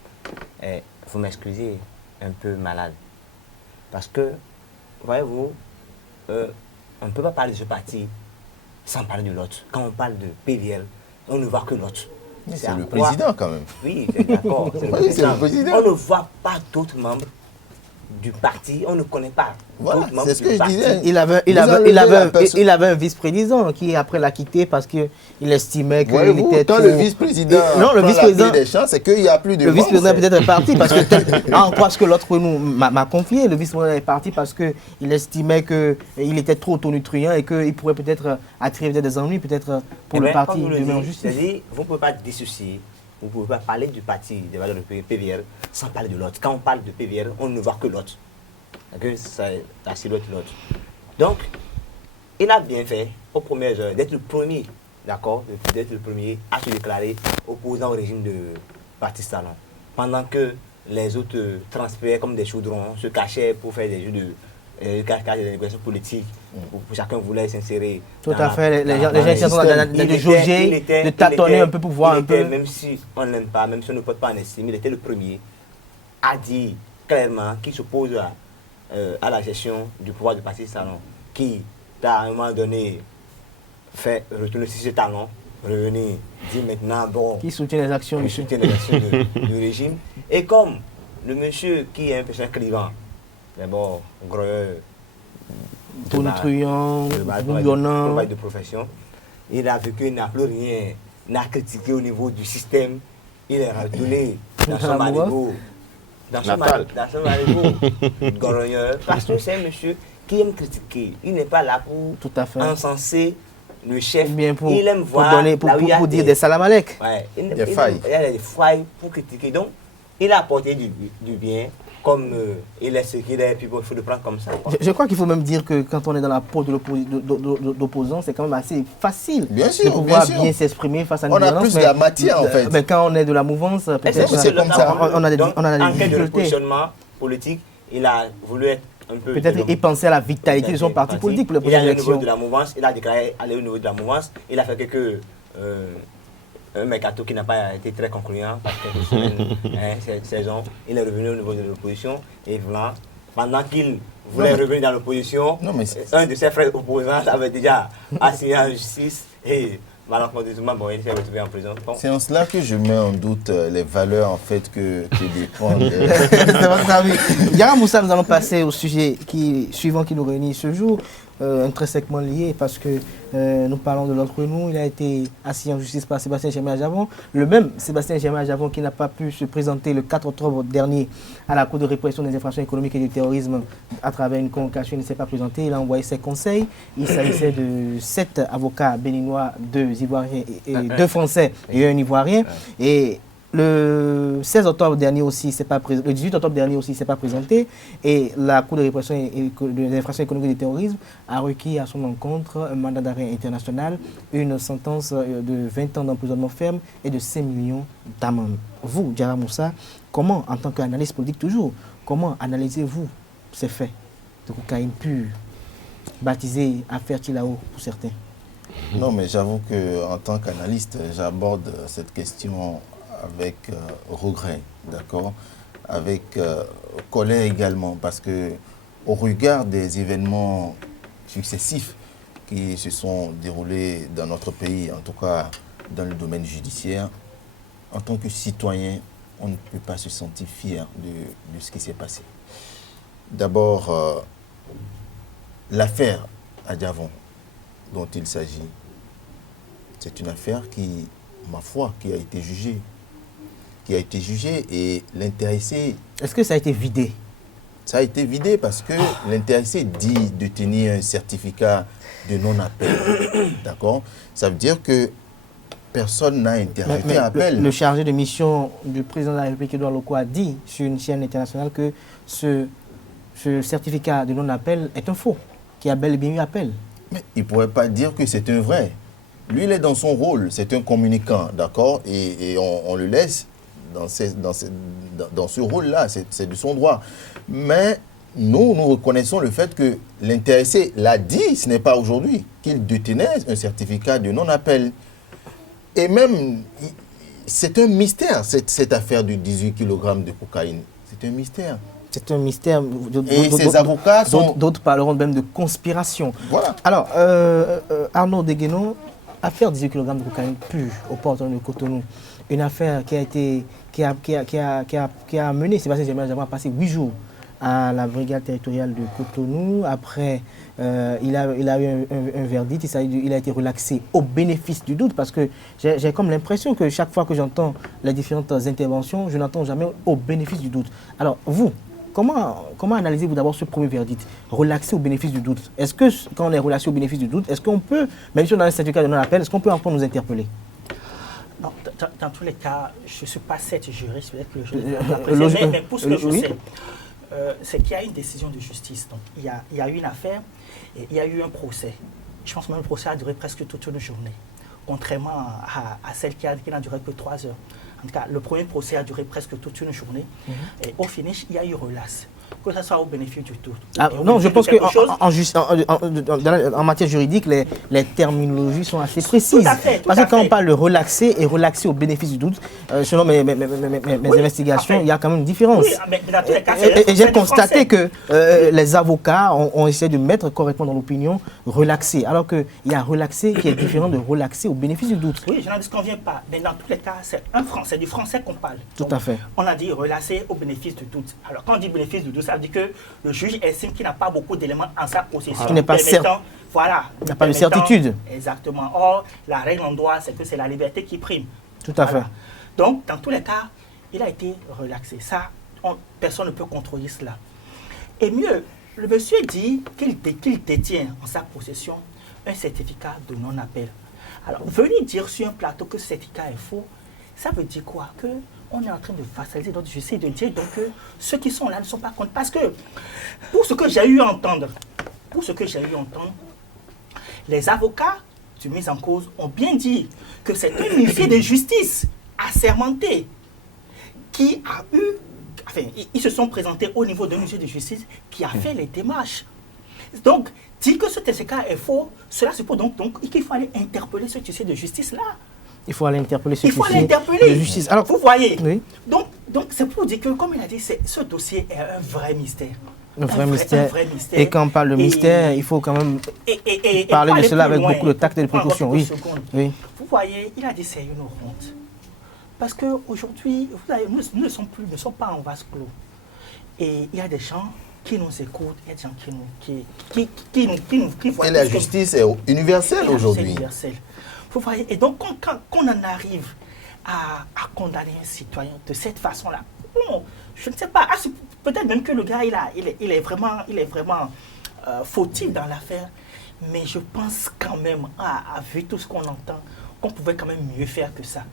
est, vous m'excusez, un peu malade. Parce que, voyez-vous, on ne peut pas parler de ce parti sans parler de l'autre. Quand on parle de PVL, on ne voit que l'autre. C'est le président quand même. Oui, d'accord. C'est le président. On ne voit pas d'autres membres du parti, on ne connaît pas. Voilà, c'est ce que je disais. Il avait un vice-président qui après l'a quitté parce qu'il estimait qu'il était quand trop... le vice-président des chances, c'est qu'il n'y a plus de... Le vice-président peut-être est parti parce que, en quoi ce que l'autre nous m'a confié, le vice-président est parti parce qu'il estimait qu'il était trop tonitruant et qu'il pourrait peut-être attirer des ennuis peut-être pour le parti demain en justice. C'est-à-dire, vous ne pouvez pas dissocier, vous ne pouvez pas parler du parti des valeurs de PVR sans parler de l'autre. Quand on parle de PVR, on ne voit que l'autre. C'est la silhouette de l'autre. Donc, il a bien fait, aux premières heures, d'être le premier, d'accord, d'être le premier à se déclarer opposant au régime de Baptiste Talon. Pendant que les autres transpiraient comme des chaudrons, se cachaient pour faire des jeux de négociations politiques, où chacun voulait s'insérer. Tout à fait, les gens étaient en train de jauger, de tâtonner un peu pour voir un peu. Même si on ne l'aime pas, même si on ne porte pas en estime, il était le premier à dire clairement qu'il s'oppose à la gestion du pouvoir du Parti Talon, qui, à un moment donné, fait retourner sur ce talon, revenir, dire maintenant, bon... Qui soutient les actions, du régime. Et comme le monsieur qui est un personnage clivant, d'abord, grogneur, tonitruant, bouillonnant, de profession, il a vu qu'il n'a plus rien à critiquer au niveau du système, il est retourné dans son marigot. Dans son marigot, grogneur, parce que c'est un monsieur qui aime critiquer. Il n'est pas là pour encenser le chef. Il aime voir pour dire des salamalek. Ouais, des failles. Il y a des failles pour critiquer. Donc, il a apporté du bien, comme il est ce qu'il est, puis bon, il faut le prendre comme ça. Je crois qu'il faut même dire que quand on est dans la peau de l'opposant, c'est quand même assez facile de pouvoir bien s'exprimer face à une violence. On a plus de la matière en fait. Mais quand on est de la mouvance, peut-être c'est comme ça. On a des en difficultés. De positionnement politique, il a voulu être un peu... Peut-être y penser à la vitalité de son parti politique pour les prochaines élections. Il est allé au niveau de la mouvance, il a déclaré aller au niveau de la mouvance, il a fait un mercato qui n'a pas été très concluant parce que cette saison, il est revenu au niveau de l'opposition et voilà, pendant qu'il voulait revenir dans l'opposition, un de ses frères opposants avait déjà assigné en justice et malencontreusement, bon, il s'est retrouvé en prison. Bon. C'est en cela que je mets en doute les valeurs en fait que dépendent. C'est votre avis. Yara Moussa, nous allons passer au sujet suivant qui nous réunit ce jour. intrinsèquement liés parce que nous parlons de l'autre nous, il a été assis en justice par Sébastien Germain-Ajavon. Le même Sébastien Germain-Ajavon qui n'a pas pu se présenter le 4 octobre dernier à la Cour de répression des infractions économiques et du terrorisme à travers une convocation, il ne s'est pas présenté, il a envoyé ses conseils. Il s'agissait de 7 avocats béninois, 2 Ivoiriens, et 2 Français et 1 Ivoirien. Et le 16 octobre dernier aussi, le 18 octobre dernier aussi, il ne s'est pas présenté. Et la Cour de répression des infractions économiques et du terrorisme a requis à son encontre un mandat d'arrêt international, une sentence de 20 ans d'emprisonnement ferme et de 5 millions d'amende. Vous, Diarra Moussa, comment, en tant qu'analyste politique toujours, comment analysez-vous ces faits de cocaïne pure, baptisée affaire Tilao pour certains? Non, mais j'avoue qu'en tant qu'analyste, j'aborde cette question avec regret, d'accord, avec colère également, parce que au regard des événements successifs qui se sont déroulés dans notre pays, en tout cas dans le domaine judiciaire, en tant que citoyen, on ne peut pas se sentir fier de ce qui s'est passé. D'abord, l'affaire Adjavon dont il s'agit, c'est une affaire qui, ma foi, qui a été jugée. Et l'intéressé... Est-ce que ça a été vidé? Ça a été vidé parce que l'intéressé dit de tenir un certificat de non-appel. D'accord? Ça veut dire que personne n'a interrogé appel. Le chargé de mission du président de la République, Edouard Loko, a dit sur une chaîne internationale que ce certificat de non-appel est un faux, qui a bel et bien eu appel. Mais il ne pourrait pas dire que c'est un vrai. Lui, il est dans son rôle, c'est un communicant, d'accord? Et on le laisse dans ce rôle-là, c'est de son droit. Mais nous reconnaissons le fait que l'intéressé l'a dit, ce n'est pas aujourd'hui, qu'il détenait un certificat de non-appel. Et même, c'est un mystère, cette affaire de 18 kg de cocaïne. C'est un mystère. C'est un mystère. Et ses avocats sont... D'autres parleront même de conspiration. Voilà. Alors, Arnaud Degueno, affaire 18 kg de cocaïne pure au port de Cotonou. Une affaire qui a mené Sébastien Germain-Ajavon à passer 8 jours à la brigade territoriale de Cotonou. Après, il a eu un verdict, il a été relaxé au bénéfice du doute, parce que j'ai comme l'impression que chaque fois que j'entends les différentes interventions, je n'entends jamais au bénéfice du doute. Alors, vous, comment analysez-vous d'abord ce premier verdict, relaxé au bénéfice du doute? Est-ce que, quand on est relaxé au bénéfice du doute, est-ce qu'on peut, même si on a un certificat de non-appel, est-ce qu'on peut encore nous interpeller? Non, dans tous les cas, je ne suis pas cette juriste, peut-être que le juge mais pour ce que je sais, c'est qu'il y a une décision de justice. Donc, il y a eu une affaire et il y a eu un procès. Je pense que même le procès a duré presque toute une journée, contrairement à celle qui n'a duré que 3 heures. En tout cas, le premier procès a duré presque toute une journée. Et au finish, il y a eu relâche. Que ça soit au bénéfice du tout. Non, je pense qu'en matière juridique, les terminologies sont assez précises. Parce que quand on parle de relaxer et relaxer au bénéfice du doute, selon mes investigations, il y a quand même une différence. Oui, mais dans tous les cas, et j'ai constaté que les avocats ont essayé de mettre correctement dans l'opinion relaxer, alors qu'il y a relaxer qui est différent de relaxer au bénéfice du doute. Oui, je n'en disconviens pas. Mais dans tous les cas, c'est du français qu'on parle. Tout à fait. On a dit relaxer au bénéfice du doute. Alors, quand on dit bénéfice du doute, ça veut dire que le juge estime qu'il n'a pas beaucoup d'éléments en sa possession. Qui n'est pas certain. Voilà. Il n'y a pas de certitude. Exactement. Or, la règle en droit, c'est que c'est la liberté qui prime. Tout à fait. Donc, dans tous les cas, il a été relaxé. Ça, personne ne peut contrôler cela. Et mieux, le monsieur dit qu'il détient en sa possession un certificat de non-appel. Alors, venir dire sur un plateau que ce certificat est faux, ça veut dire quoi? Que on est en train de vassaliser notre justice, de dire donc que ceux qui sont là ne sont pas contre. Parce que, pour ce que j'ai eu à entendre, les avocats du mis en cause ont bien dit que c'est un huissier de justice assermenté qui a eu, enfin, ils se sont présentés au niveau d'un huissier de justice qui a fait les démarches. Donc, dire que ce certificat est faux, cela suppose donc qu'il faut aller interpeller ce huissier de justice-là. Il faut aller interpeller ce huissier de justice. Alors, vous voyez, oui. Donc c'est pour dire que, comme il a dit, ce dossier est un vrai mystère. Un vrai mystère. Et quand on parle de mystère, il faut quand même parler de cela avec beaucoup de tact et de précaution. Oui. Vous voyez, il a dit c'est une honte. Parce qu'aujourd'hui, nous ne sommes pas en vase clos. Et il y a des gens qui nous écoutent, il y a des gens qui voient Et la plus que- justice est universelle C'est aujourd'hui. universel. Vous voyez, et donc, quand on en arrive à condamner un citoyen de cette façon-là, bon, je ne sais pas, peut-être même que le gars, il est vraiment fautif dans l'affaire, mais je pense quand même, vu tout ce qu'on entend, qu'on pouvait quand même mieux faire que ça.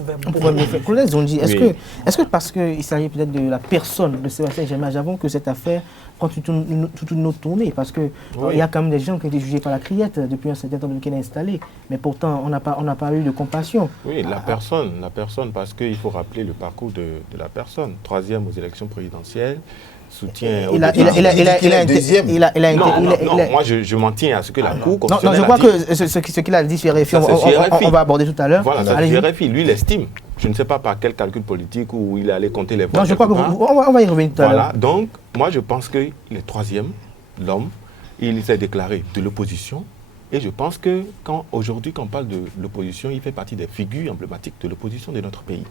On pourrait mieux faire. Colonel Zonji, est-ce Oui. que parce qu'il s'agit peut-être de la personne de Sébastien Germain Javon que cette affaire prend toute une autre tournée? Parce qu'il y a quand même des gens qui ont été jugés par la criette depuis un certain temps qu'elle est installée. Mais pourtant, on n'a pas eu de compassion. Oui, la personne, parce qu'il faut rappeler le parcours de la personne. 3e aux élections présidentielles, soutien... Il a été... Non, moi je m'en tiens à ce que la Cour Non, constitutionnelle je crois a dit. que ce qu'il a dit sur RFI, Ça, c'est sur RFI. on va aborder tout à l'heure. Voilà, ça Allez-y. c'est RFI, lui il estime. Je ne sais pas par quel calcul politique où il est allé compter les voix. Non, je crois qu'on va y revenir tout à Voilà, l'heure. donc moi je pense qu'il est 3e, l'homme, il s'est déclaré de l'opposition. Et je pense que aujourd'hui, quand on parle de l'opposition, il fait partie des figures emblématiques de l'opposition de notre pays.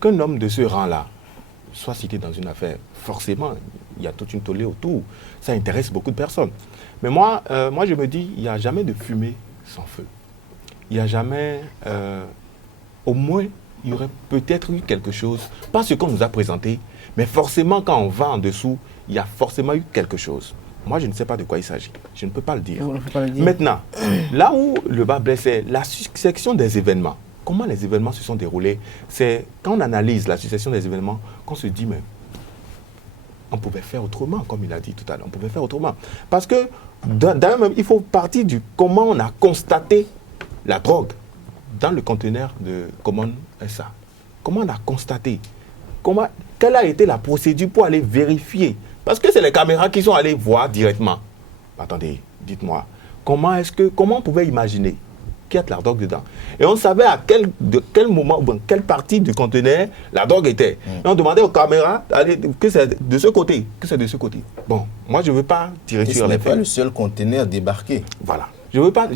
Qu'un homme de ce rang-là soit cité dans une affaire, forcément, il y a toute une tollée autour. Ça intéresse beaucoup de personnes. Mais moi je me dis, il n'y a jamais de fumée sans feu. Il n'y a jamais... au moins, il y aurait peut-être eu quelque chose, pas ce qu'on nous a présenté, mais forcément, quand on va en dessous, il y a forcément eu quelque chose. Moi, je ne sais pas de quoi il s'agit. Je ne peux pas le dire. On ne peut pas le dire. Maintenant, là où le bas blesse, c'est la succession des événements. Comment les événements se sont déroulés? C'est quand on analyse la succession des événements qu'on se dit, mais on pouvait faire autrement, comme il a dit tout à l'heure. On pouvait faire autrement. Parce que, d'ailleurs, même, il faut partir du comment on a constaté la drogue dans le conteneur de Common SA. Comment on a constaté? Quelle a été la procédure pour aller vérifier? Parce que c'est les caméras qui sont allées voir directement. Attendez, dites-moi, comment on pouvait imaginer qu'il y a de la drogue dedans? Et on savait de quel moment, quelle partie du conteneur la drogue était. Et on demandait aux caméras que c'est de ce côté, que c'est de ce côté. Bon, moi je ne veux pas tirer Et sur ce les n'est pas faits. le seul conteneur débarqué. Voilà. Je veux pas.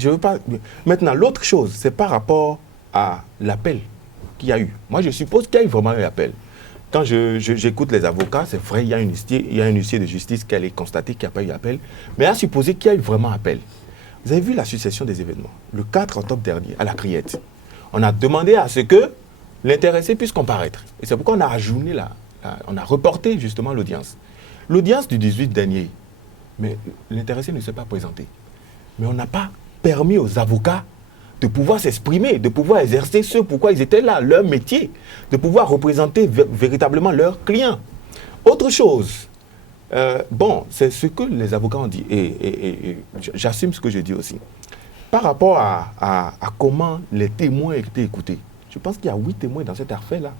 Maintenant, l'autre chose, c'est par rapport à l'appel qu'il y a eu. Moi, je suppose qu'il y a eu vraiment un appel. Quand j'écoute les avocats, c'est vrai, il y a un huissier de justice qui allait constater qu'il n'y a pas eu appel, mais à supposer qu'il y a eu vraiment appel. Vous avez vu la succession des événements. Le 4 octobre dernier, à la Criette, on a demandé à ce que l'intéressé puisse comparaître. Et c'est pourquoi on a ajourné on a reporté justement l'audience. L'audience du 18 dernier, mais l'intéressé ne s'est pas présenté. Mais on n'a pas permis aux avocats de pouvoir s'exprimer, de pouvoir exercer ce pourquoi ils étaient là, leur métier, de pouvoir représenter véritablement leurs clients. Autre chose, c'est ce que les avocats ont dit, et j'assume ce que je dis aussi. Par rapport à comment les témoins ont été écoutés, je pense qu'il y a 8 témoins dans cette affaire-là.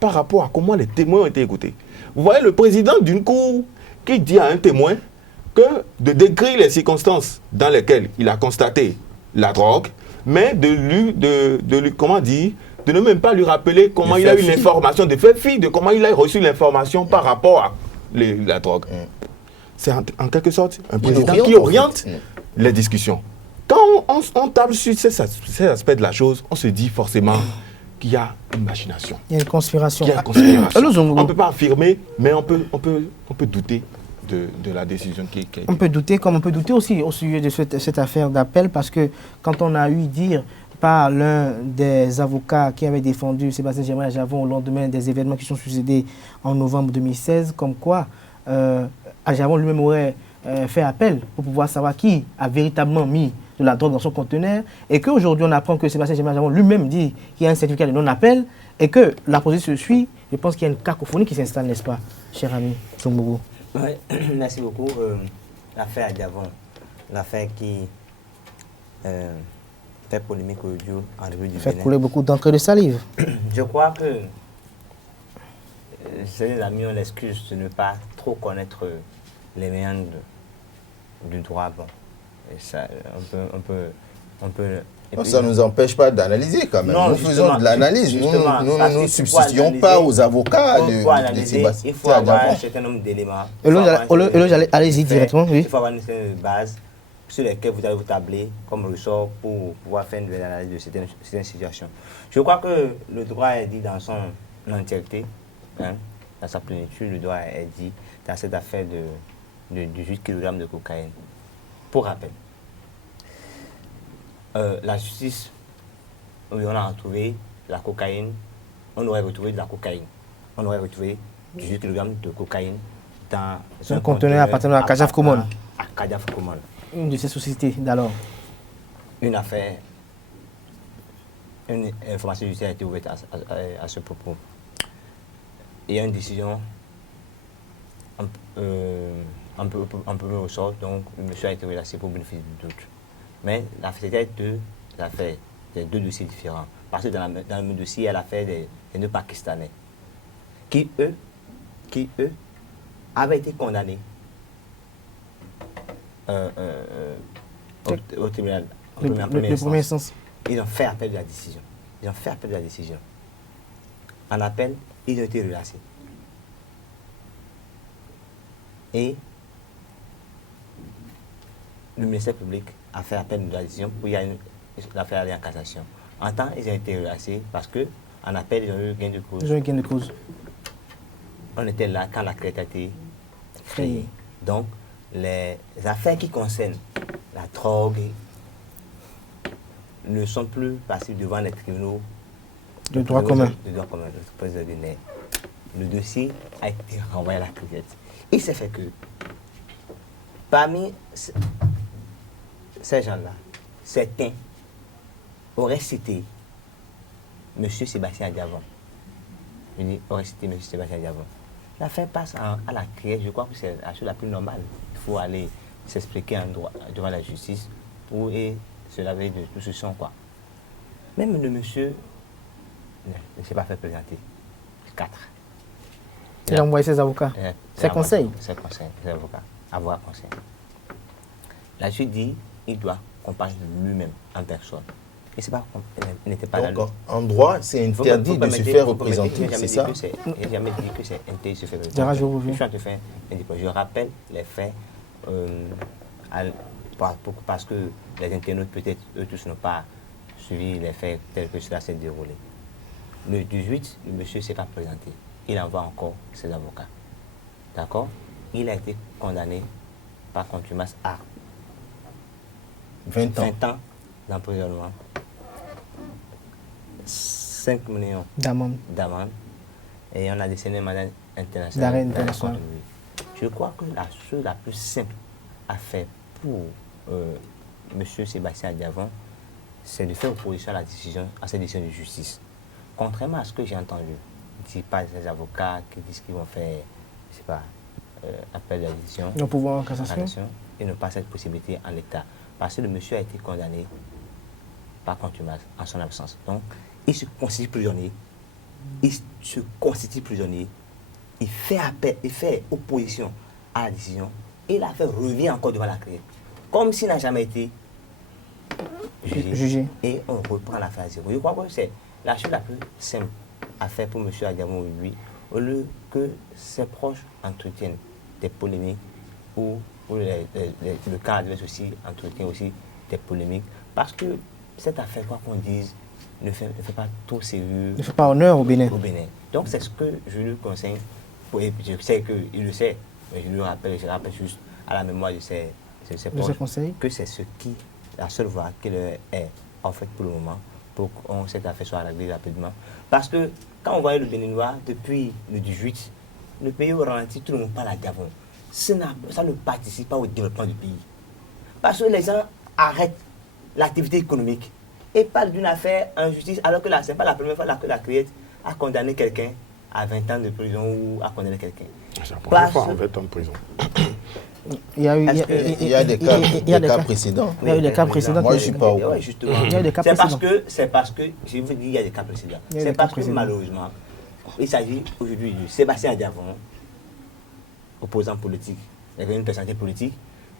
Par rapport à comment les témoins ont été écoutés. Vous voyez le président d'une cour qui dit à un témoin que de décrire les circonstances dans lesquelles il a constaté la drogue, mais de ne même pas lui rappeler comment il a eu l'information, de faire fi de comment il a reçu l'information par rapport à la drogue. C'est en quelque sorte un président qui oriente les discussions. Quand on table sur ces aspects de la chose, on se dit forcément qu'il y a une machination. Il y a une conspiration. On ne peut pas affirmer, mais on peut douter de la décision qui a été. On peut douter, comme on peut douter aussi au sujet de cette affaire d'appel, parce que quand on a eu dire par l'un des avocats qui avait défendu Sébastien Germain Javon au lendemain des événements qui sont succédés en novembre 2016, comme quoi Javon lui-même aurait fait appel pour pouvoir savoir qui a véritablement mis de la drogue dans son conteneur, et qu'aujourd'hui on apprend que Sébastien Germain Javon lui-même dit qu'il y a un certificat de non-appel, et que la procédure se suit, je pense qu'il y a une cacophonie qui s'installe, n'est-ce pas, cher ami Tsongbogo? Oui, merci beaucoup. L'affaire Javon, l'affaire qui fait polémique aujourd'hui en République du Bénin. Fait couler beaucoup d'encre de salive. Je crois que ces amis ont l'excuse de ne pas trop connaître les méandres du droit. Bon. Et ça, on peut Ça ne nous empêche pas d'analyser quand même. Non, nous faisons de l'analyse. Nous ne nous substituons pas aux avocats de Sébastien. Il faut avoir un certain nombre d'éléments. Allez-y directement. Oui. Il faut avoir une certaine base sur lesquelles vous allez vous tabler comme ressort pour pouvoir faire une analyse de certaines situations. Je crois que le droit est dit dans son entièreté, dans sa plénitude. Le droit est dit dans cette affaire de 18 kg de cocaïne. Pour rappel, la justice, on a retrouvé la cocaïne, on aurait retrouvé de la cocaïne. On aurait retrouvé 18 kg de cocaïne dans un conteneur appartenant à Kajaf Komon. À Kajaf Komon. Une de ces sociétés d'alors. Une affaire, une information judiciaire a été ouverte à ce propos. Il y a une décision un peu au sort, donc le monsieur a été relâché pour bénéfice du doute. Mais c'était deux affaires, deux dossiers différents. Parce que dans le même dossier, il y a l'affaire des deux Pakistanais qui, eux, avaient été condamnés au tribunal. Le premier sens. Ils ont fait appel de la décision. En appel, ils ont été relâchés. Et le ministère public a fait appel de la décision pour y aller l'affaire aller en cassation. En temps, ils ont été relâchés parce qu'en appel, ils ont eu gain de cause. Ils ont eu gain de cause. On était là quand la crête a été créée. Donc, les affaires qui concernent la drogue ne sont plus passibles devant les tribunaux de droit commun. Le dossier a été renvoyé à la criette. Il s'est fait que parmi ces gens-là, certains auraient cité M. Sébastien Diavon. Aurait cité M. Sébastien Diavon. L'affaire passe à la criette. Je crois que c'est la chose la plus normale. Il faut aller s'expliquer devant la justice pour se laver de tout ce sang, quoi. Même le monsieur ne s'est pas fait présenter. 4. Il a envoyé ses avocats. Ses conseils. Ses avocats. Avoir conseil. La juge dit il doit comparaître lui-même en personne. Et c'est pas, il n'était pas là. Donc, en droit, c'est interdit de se faire représenter, c'est ça? Il n'y a jamais dit que c'est interdit de se faire représenter. Je rappelle les faits parce que les internautes, peut-être, eux tous n'ont pas suivi les faits tels que cela s'est déroulé. Le 18, le monsieur ne s'est pas présenté. Il envoie encore ses avocats. D'accord? Il a été condamné par contumace à 20 ans d'emprisonnement, 5 millions d'amende. Et on a décerné un mandat international. Je crois que la chose la plus simple à faire pour M. Sébastien Diavon, c'est de faire opposition à cette décision de justice. Contrairement à ce que j'ai entendu, il ne dit pas des avocats qui disent qu'ils vont faire, je sais pas, appel de la décision. Le pouvoir en cassation. Et ne pas cette possibilité en l'état. Parce que le monsieur a été condamné par contumace en son absence. Donc, il se constitue prisonnier. Il fait appel, il fait opposition à la décision. Et l'affaire revient encore devant la CREI. Comme s'il n'a jamais été jugé. Et on reprend l'affaire à zéro. Je crois que c'est la chose la plus simple à faire pour M. Adiamou, lui, au lieu que ses proches entretiennent des polémiques ou le cas adverse aussi entretient aussi des polémiques. Parce que cette affaire, quoi qu'on dise, ne fait pas trop sérieux. Ne fait pas honneur au Bénin. Donc c'est ce que je lui conseille. Je sais qu'il le sait, mais je rappelle juste à la mémoire de ses proches que c'est la seule voie qu'il est en fait pour le moment, pour que cette affaire soit réglée rapidement. Parce que quand on voyait le Béninois, depuis le 18, le pays au ralenti, tout le monde parle à Diavon. Ça ne participe pas au développement du pays. Parce que les gens arrêtent l'activité économique et parlent d'une affaire en justice, alors que là, ce n'est pas la première fois que la CREI a condamné quelqu'un à 20 ans de prison ou à condamner quelqu'un. C'est la première fois en 20 ans de prison. Il y a des cas précédents. Il y a eu des cas précédents. Moi, je ne suis pas au courant. C'est parce que, je vous dis, il y a des cas précédents. C'est parce que, malheureusement, il s'agit aujourd'hui de Sébastien Diavon, opposant politique, une personnalité politique,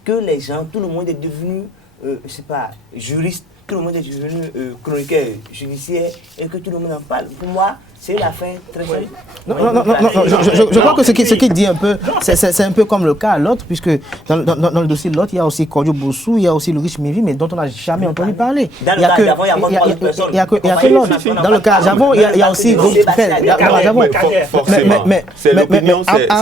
que les gens, tout le monde est devenu, je ne sais pas, juriste tout le monde est devenu chroniqueur judiciaire et que tout le monde en parle. Pour moi, c'est une affaire très simple. Non, je crois que ce qu'il dit un peu, c'est un peu comme le cas à l'autre, puisque dans le dossier de l'autre, il y a aussi Kordio Bossou, il y a aussi Louis Mivi, mais dont on n'a jamais entendu parler. Dans le cas d'avant, il y a moins de personnes. Il y a que l'autre. Dans le cas d'avant, il y a aussi... Mais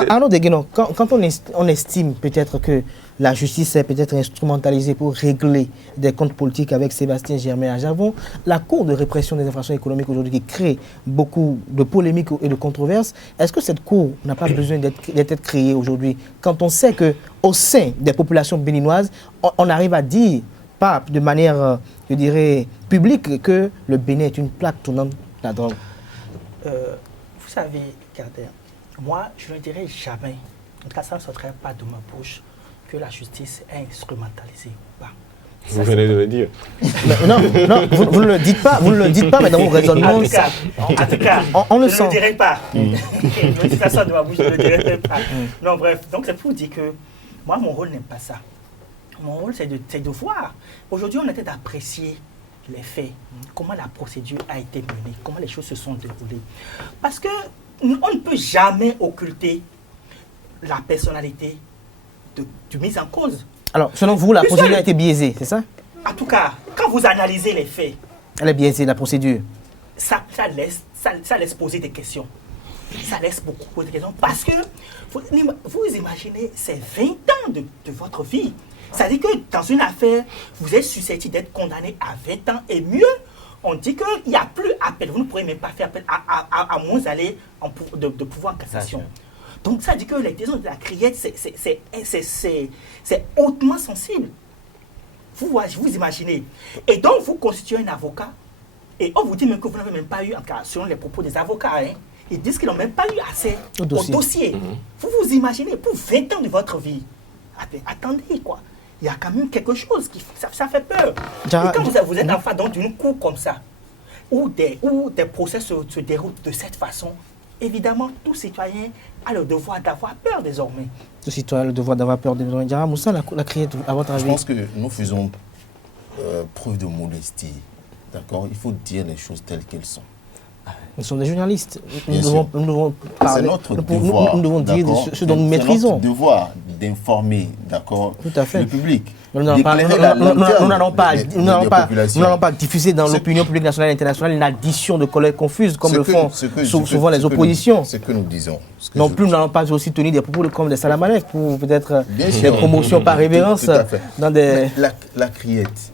Arnaud Deguenon, quand on estime peut-être que la justice est peut-être instrumentalisée pour régler des comptes politiques avec Sébastien Germain à Javon, la Cour de répression des infractions économiques aujourd'hui qui crée beaucoup de polémiques et de controverses, est-ce que cette Cour n'a pas besoin d'être créée aujourd'hui quand on sait qu'au sein des populations béninoises, on arrive à dire, pas de manière, je dirais, publique, que le Bénin est une plaque tournante de la drogue? Vous savez, regardez, moi, je ne dirais jamais, en tout cas, ça ne sortirait pas de ma bouche, que la justice est instrumentalisée. Vous venez de le dire. Non, vous ne le dites pas, mais dans vos raisonnements, en tout cas, on le je sent. ne le dirai pas. Je ne dis pas ça de ma bouche, je ne le dirai pas. Non, bref, donc c'est pour dire que moi, mon rôle n'est pas ça. Mon rôle, c'est de voir. Aujourd'hui, on était d'apprécier les faits, comment la procédure a été menée, comment les choses se sont déroulées. Parce que on ne peut jamais occulter la personnalité du mise en cause. Alors, selon vous, la procédure a été biaisée, c'est ça? En tout cas, quand vous analysez les faits, Elle est biaisée, la procédure. ça laisse poser des questions. Ça laisse beaucoup poser des questions. Parce que, vous imaginez, c'est 20 ans de votre vie. C'est-à-dire que dans une affaire, vous êtes susceptible d'être condamné à 20 ans et mieux. On dit qu'il n'y a plus appel. Vous ne pourrez même pas faire appel à moins aller de pouvoir en cassation. Donc ça dit que les décisions de la criette, c'est hautement sensible. Vous imaginez. Et donc vous constituez un avocat et on vous dit même que vous n'avez même pas eu, en tout cas selon les propos des avocats, ils disent qu'ils n'ont même pas eu accès au dossier. Vous vous imaginez, pour 20 ans de votre vie, attendez quoi. Il y a quand même quelque chose qui ça fait peur. Et quand vous êtes en face d'une cour comme ça, où des procès se déroulent de cette façon, évidemment, tout citoyen a le devoir d'avoir peur désormais. Tout citoyen a le devoir d'avoir peur désormais. Diarra Moussa, la criette, à votre avis? Je pense que nous faisons preuve de modestie. D'accord? Il faut dire les choses telles qu'elles sont. Nous sommes des journalistes. Nous devons parler. C'est notre devoir. Nous devons dire ce dont nous maîtrisons. C'est notre devoir d'informer, d'accord, le public. Nous n'allons pas diffuser dans l'opinion publique nationale et internationale une addition de colères confuses comme le font souvent les oppositions. C'est ce que nous disons. Non plus, nous n'allons pas aussi tenir des propos comme des Salamalek pour peut-être des promotions par révérence dans des... La criette,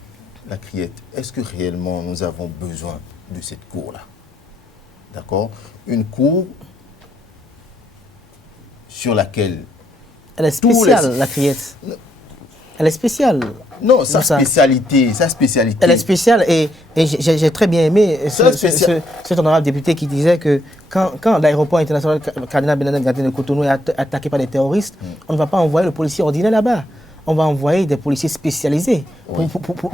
est-ce que réellement nous avons besoin de cette cour-là? D'accord? Une cour sur laquelle... Elle est spéciale, la criette. Elle est spéciale. Non, sa spécialité. Elle est spéciale et j'ai très bien aimé cet honorable député qui disait que quand l'aéroport international Cardinal Bernardin Gardien de Cotonou est attaqué par des terroristes, on ne va pas envoyer le policier ordinaire là-bas. On va envoyer des policiers spécialisés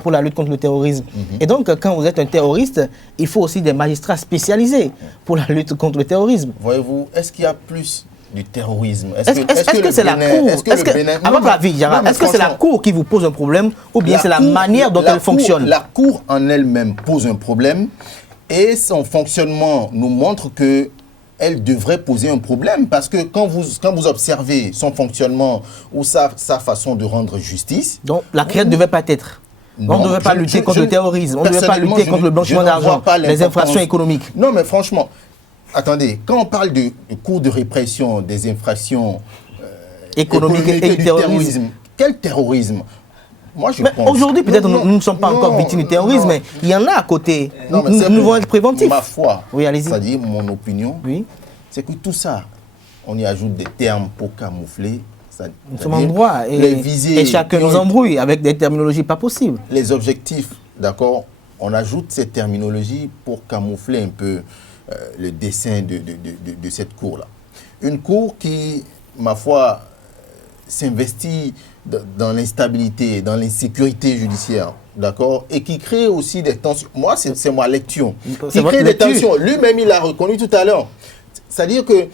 pour la lutte contre le terrorisme. Et donc, quand vous êtes un terroriste, il faut aussi des magistrats spécialisés pour la lutte contre le terrorisme. Voyez-vous, est-ce qu'il y a plus du terrorisme? Est-ce que c'est la Cour? À votre avis, est-ce que c'est la Cour qui vous pose un problème ou bien c'est la manière dont elle fonctionne? La Cour en elle-même pose un problème et son fonctionnement nous montre que elle devrait poser un problème parce que quand vous observez son fonctionnement ou sa façon de rendre justice... Donc la criette ne devait pas être. On ne devait pas lutter contre le terrorisme, on ne devait pas lutter contre le blanchiment d'argent, les infractions économiques. Non mais franchement, attendez, quand on parle de cours de répression des infractions économiques et du terrorisme, quel terrorisme? Moi, aujourd'hui, peut-être nous ne sommes pas encore victimes du terrorisme, mais il y en a à côté. Nous devons être préventifs. Ma foi, oui, allez-y. C'est-à-dire mon opinion, c'est que tout ça, on y ajoute des termes pour camoufler. Nous sommes en droit et chacun nous embrouille avec des terminologies pas possibles. Les objectifs, d'accord, on ajoute ces terminologies pour camoufler un peu le dessin de cette cour-là. Une cour qui, ma foi, s'investit dans l'instabilité, dans l'insécurité judiciaire, d'accord, et qui crée aussi des tensions. Moi, c'est ma lecture. Qui crée des tensions. Lui-même, il l'a reconnu tout à l'heure. C'est-à-dire que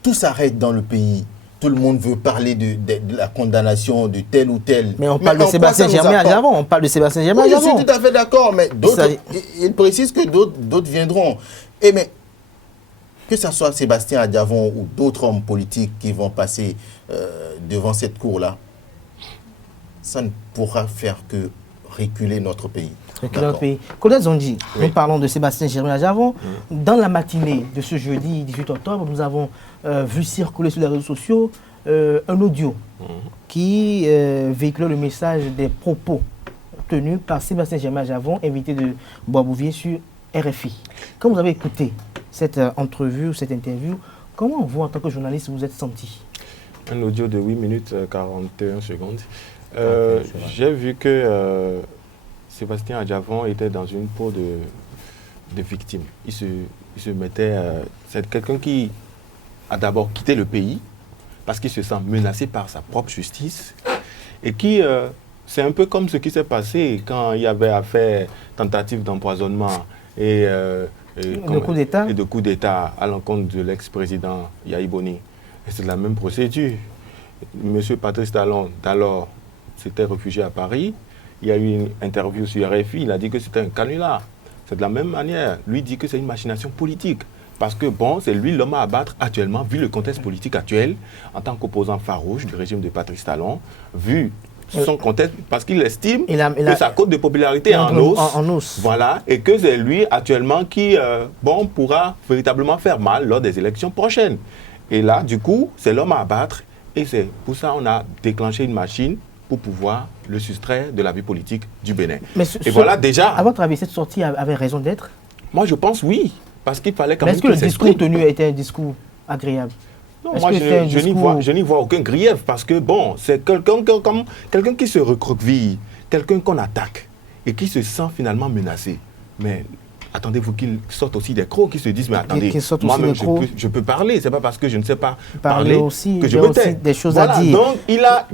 tout s'arrête dans le pays. tout le monde veut parler de la condamnation de tel ou tel. Mais on parle de Sébastien Germain Adjavon. On parle de Sébastien Germain Oui, je Adjavon. suis tout à fait d'accord, mais il précise que d'autres viendront. Et mais, que ce soit Sébastien Adjavon ou d'autres hommes politiques qui vont passer devant cette cour-là, ça ne pourra faire que reculer notre pays. Kodet Zonji, nous parlons de Sébastien Germain Adjavon. Dans la matinée de ce jeudi 18 octobre, nous avons vu circuler sur les réseaux sociaux un audio qui véhiculait le message des propos tenus par Sébastien Germain Adjavon, invité de Boisbouvier sur RFI. Quand vous avez écouté cette entrevue ou cette interview, comment vous, en tant que journaliste, vous êtes senti? Un audio de 8 minutes 41 secondes. J'ai vu que Sébastien Adjavon était dans une peau de victime. Il se mettait... c'est quelqu'un qui a d'abord quitté le pays parce qu'il se sent menacé par sa propre justice et qui... c'est un peu comme ce qui s'est passé quand il y avait affaire tentative d'empoisonnement et de coup d'État à l'encontre de l'ex-président Yahi Boni. Et c'est la même procédure. Monsieur Patrice Talon, d'alors, s'était réfugié à Paris. Il y a eu une interview sur RFI, il a dit que c'était un canular. C'est de la même manière. Lui dit que c'est une machination politique. Parce que, bon, c'est lui l'homme à abattre actuellement, vu le contexte politique actuel, en tant qu'opposant farouche du régime de Patrice Talon, vu son contexte, parce qu'il estime que sa cote de popularité est en hausse. Voilà, et que c'est lui actuellement qui pourra véritablement faire mal lors des élections prochaines. Et là, du coup, c'est l'homme à abattre. Et c'est pour ça qu'on a déclenché une machine pour pouvoir le soustraire de la vie politique du Bénin. Et voilà déjà... À votre avis, cette sortie avait raison d'être? Moi, je pense oui. Parce qu'il fallait quand même... Est-ce que le discours tenu était un discours agréable? Non, moi, je n'y vois aucun grief. Parce que, bon, c'est quelqu'un qui se recroqueville, quelqu'un qu'on attaque et qui se sent finalement menacé. Mais attendez-vous qu'il sorte aussi des crocs, qui se disent, mais attendez, moi-même, je peux parler. C'est pas parce que je ne sais pas parler aussi, que je me tais. Des choses à dire. Donc,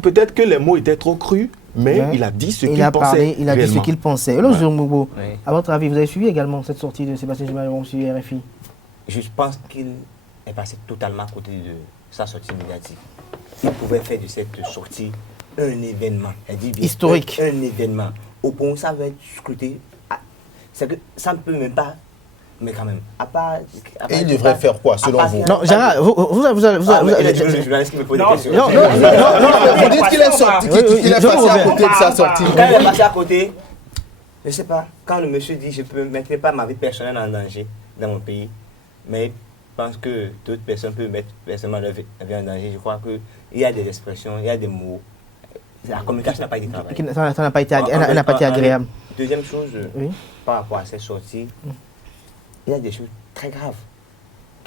peut-être que les mots étaient trop crus, mais il a dit ce qu'il pensait. Il a dit ce qu'il pensait. Alors, Zomoubo, à votre avis, vous avez suivi également cette sortie de Sébastien Germain Adjavon sur RFI? Je pense qu'il est passé totalement à côté de sa sortie médiatique. Il pouvait faire de cette sortie un événement. Elle dit bien, historique. Un événement. Au point où ça va être scruté. C'est que ça ne peut même pas. Mais quand même, et il devrait faire quoi, selon vous? Non, Gérard, vous avez... journaliste qui me pose des questions. Non, vous dites qu'il est sorti, qu'il est passé à côté de sa sortie. Quand il est passé à côté, je ne sais pas, quand le monsieur dit je ne mettrai pas ma vie personnelle en danger dans mon pays, mais je pense que d'autres personnes peuvent mettre personnellement leur vie en danger. Je crois qu'il y a des expressions, il y a des mots. La communication n'a pas été travaillée. Ça n'a pas été agréable. Deuxième chose, par rapport à cette sortie, il y a des choses très graves.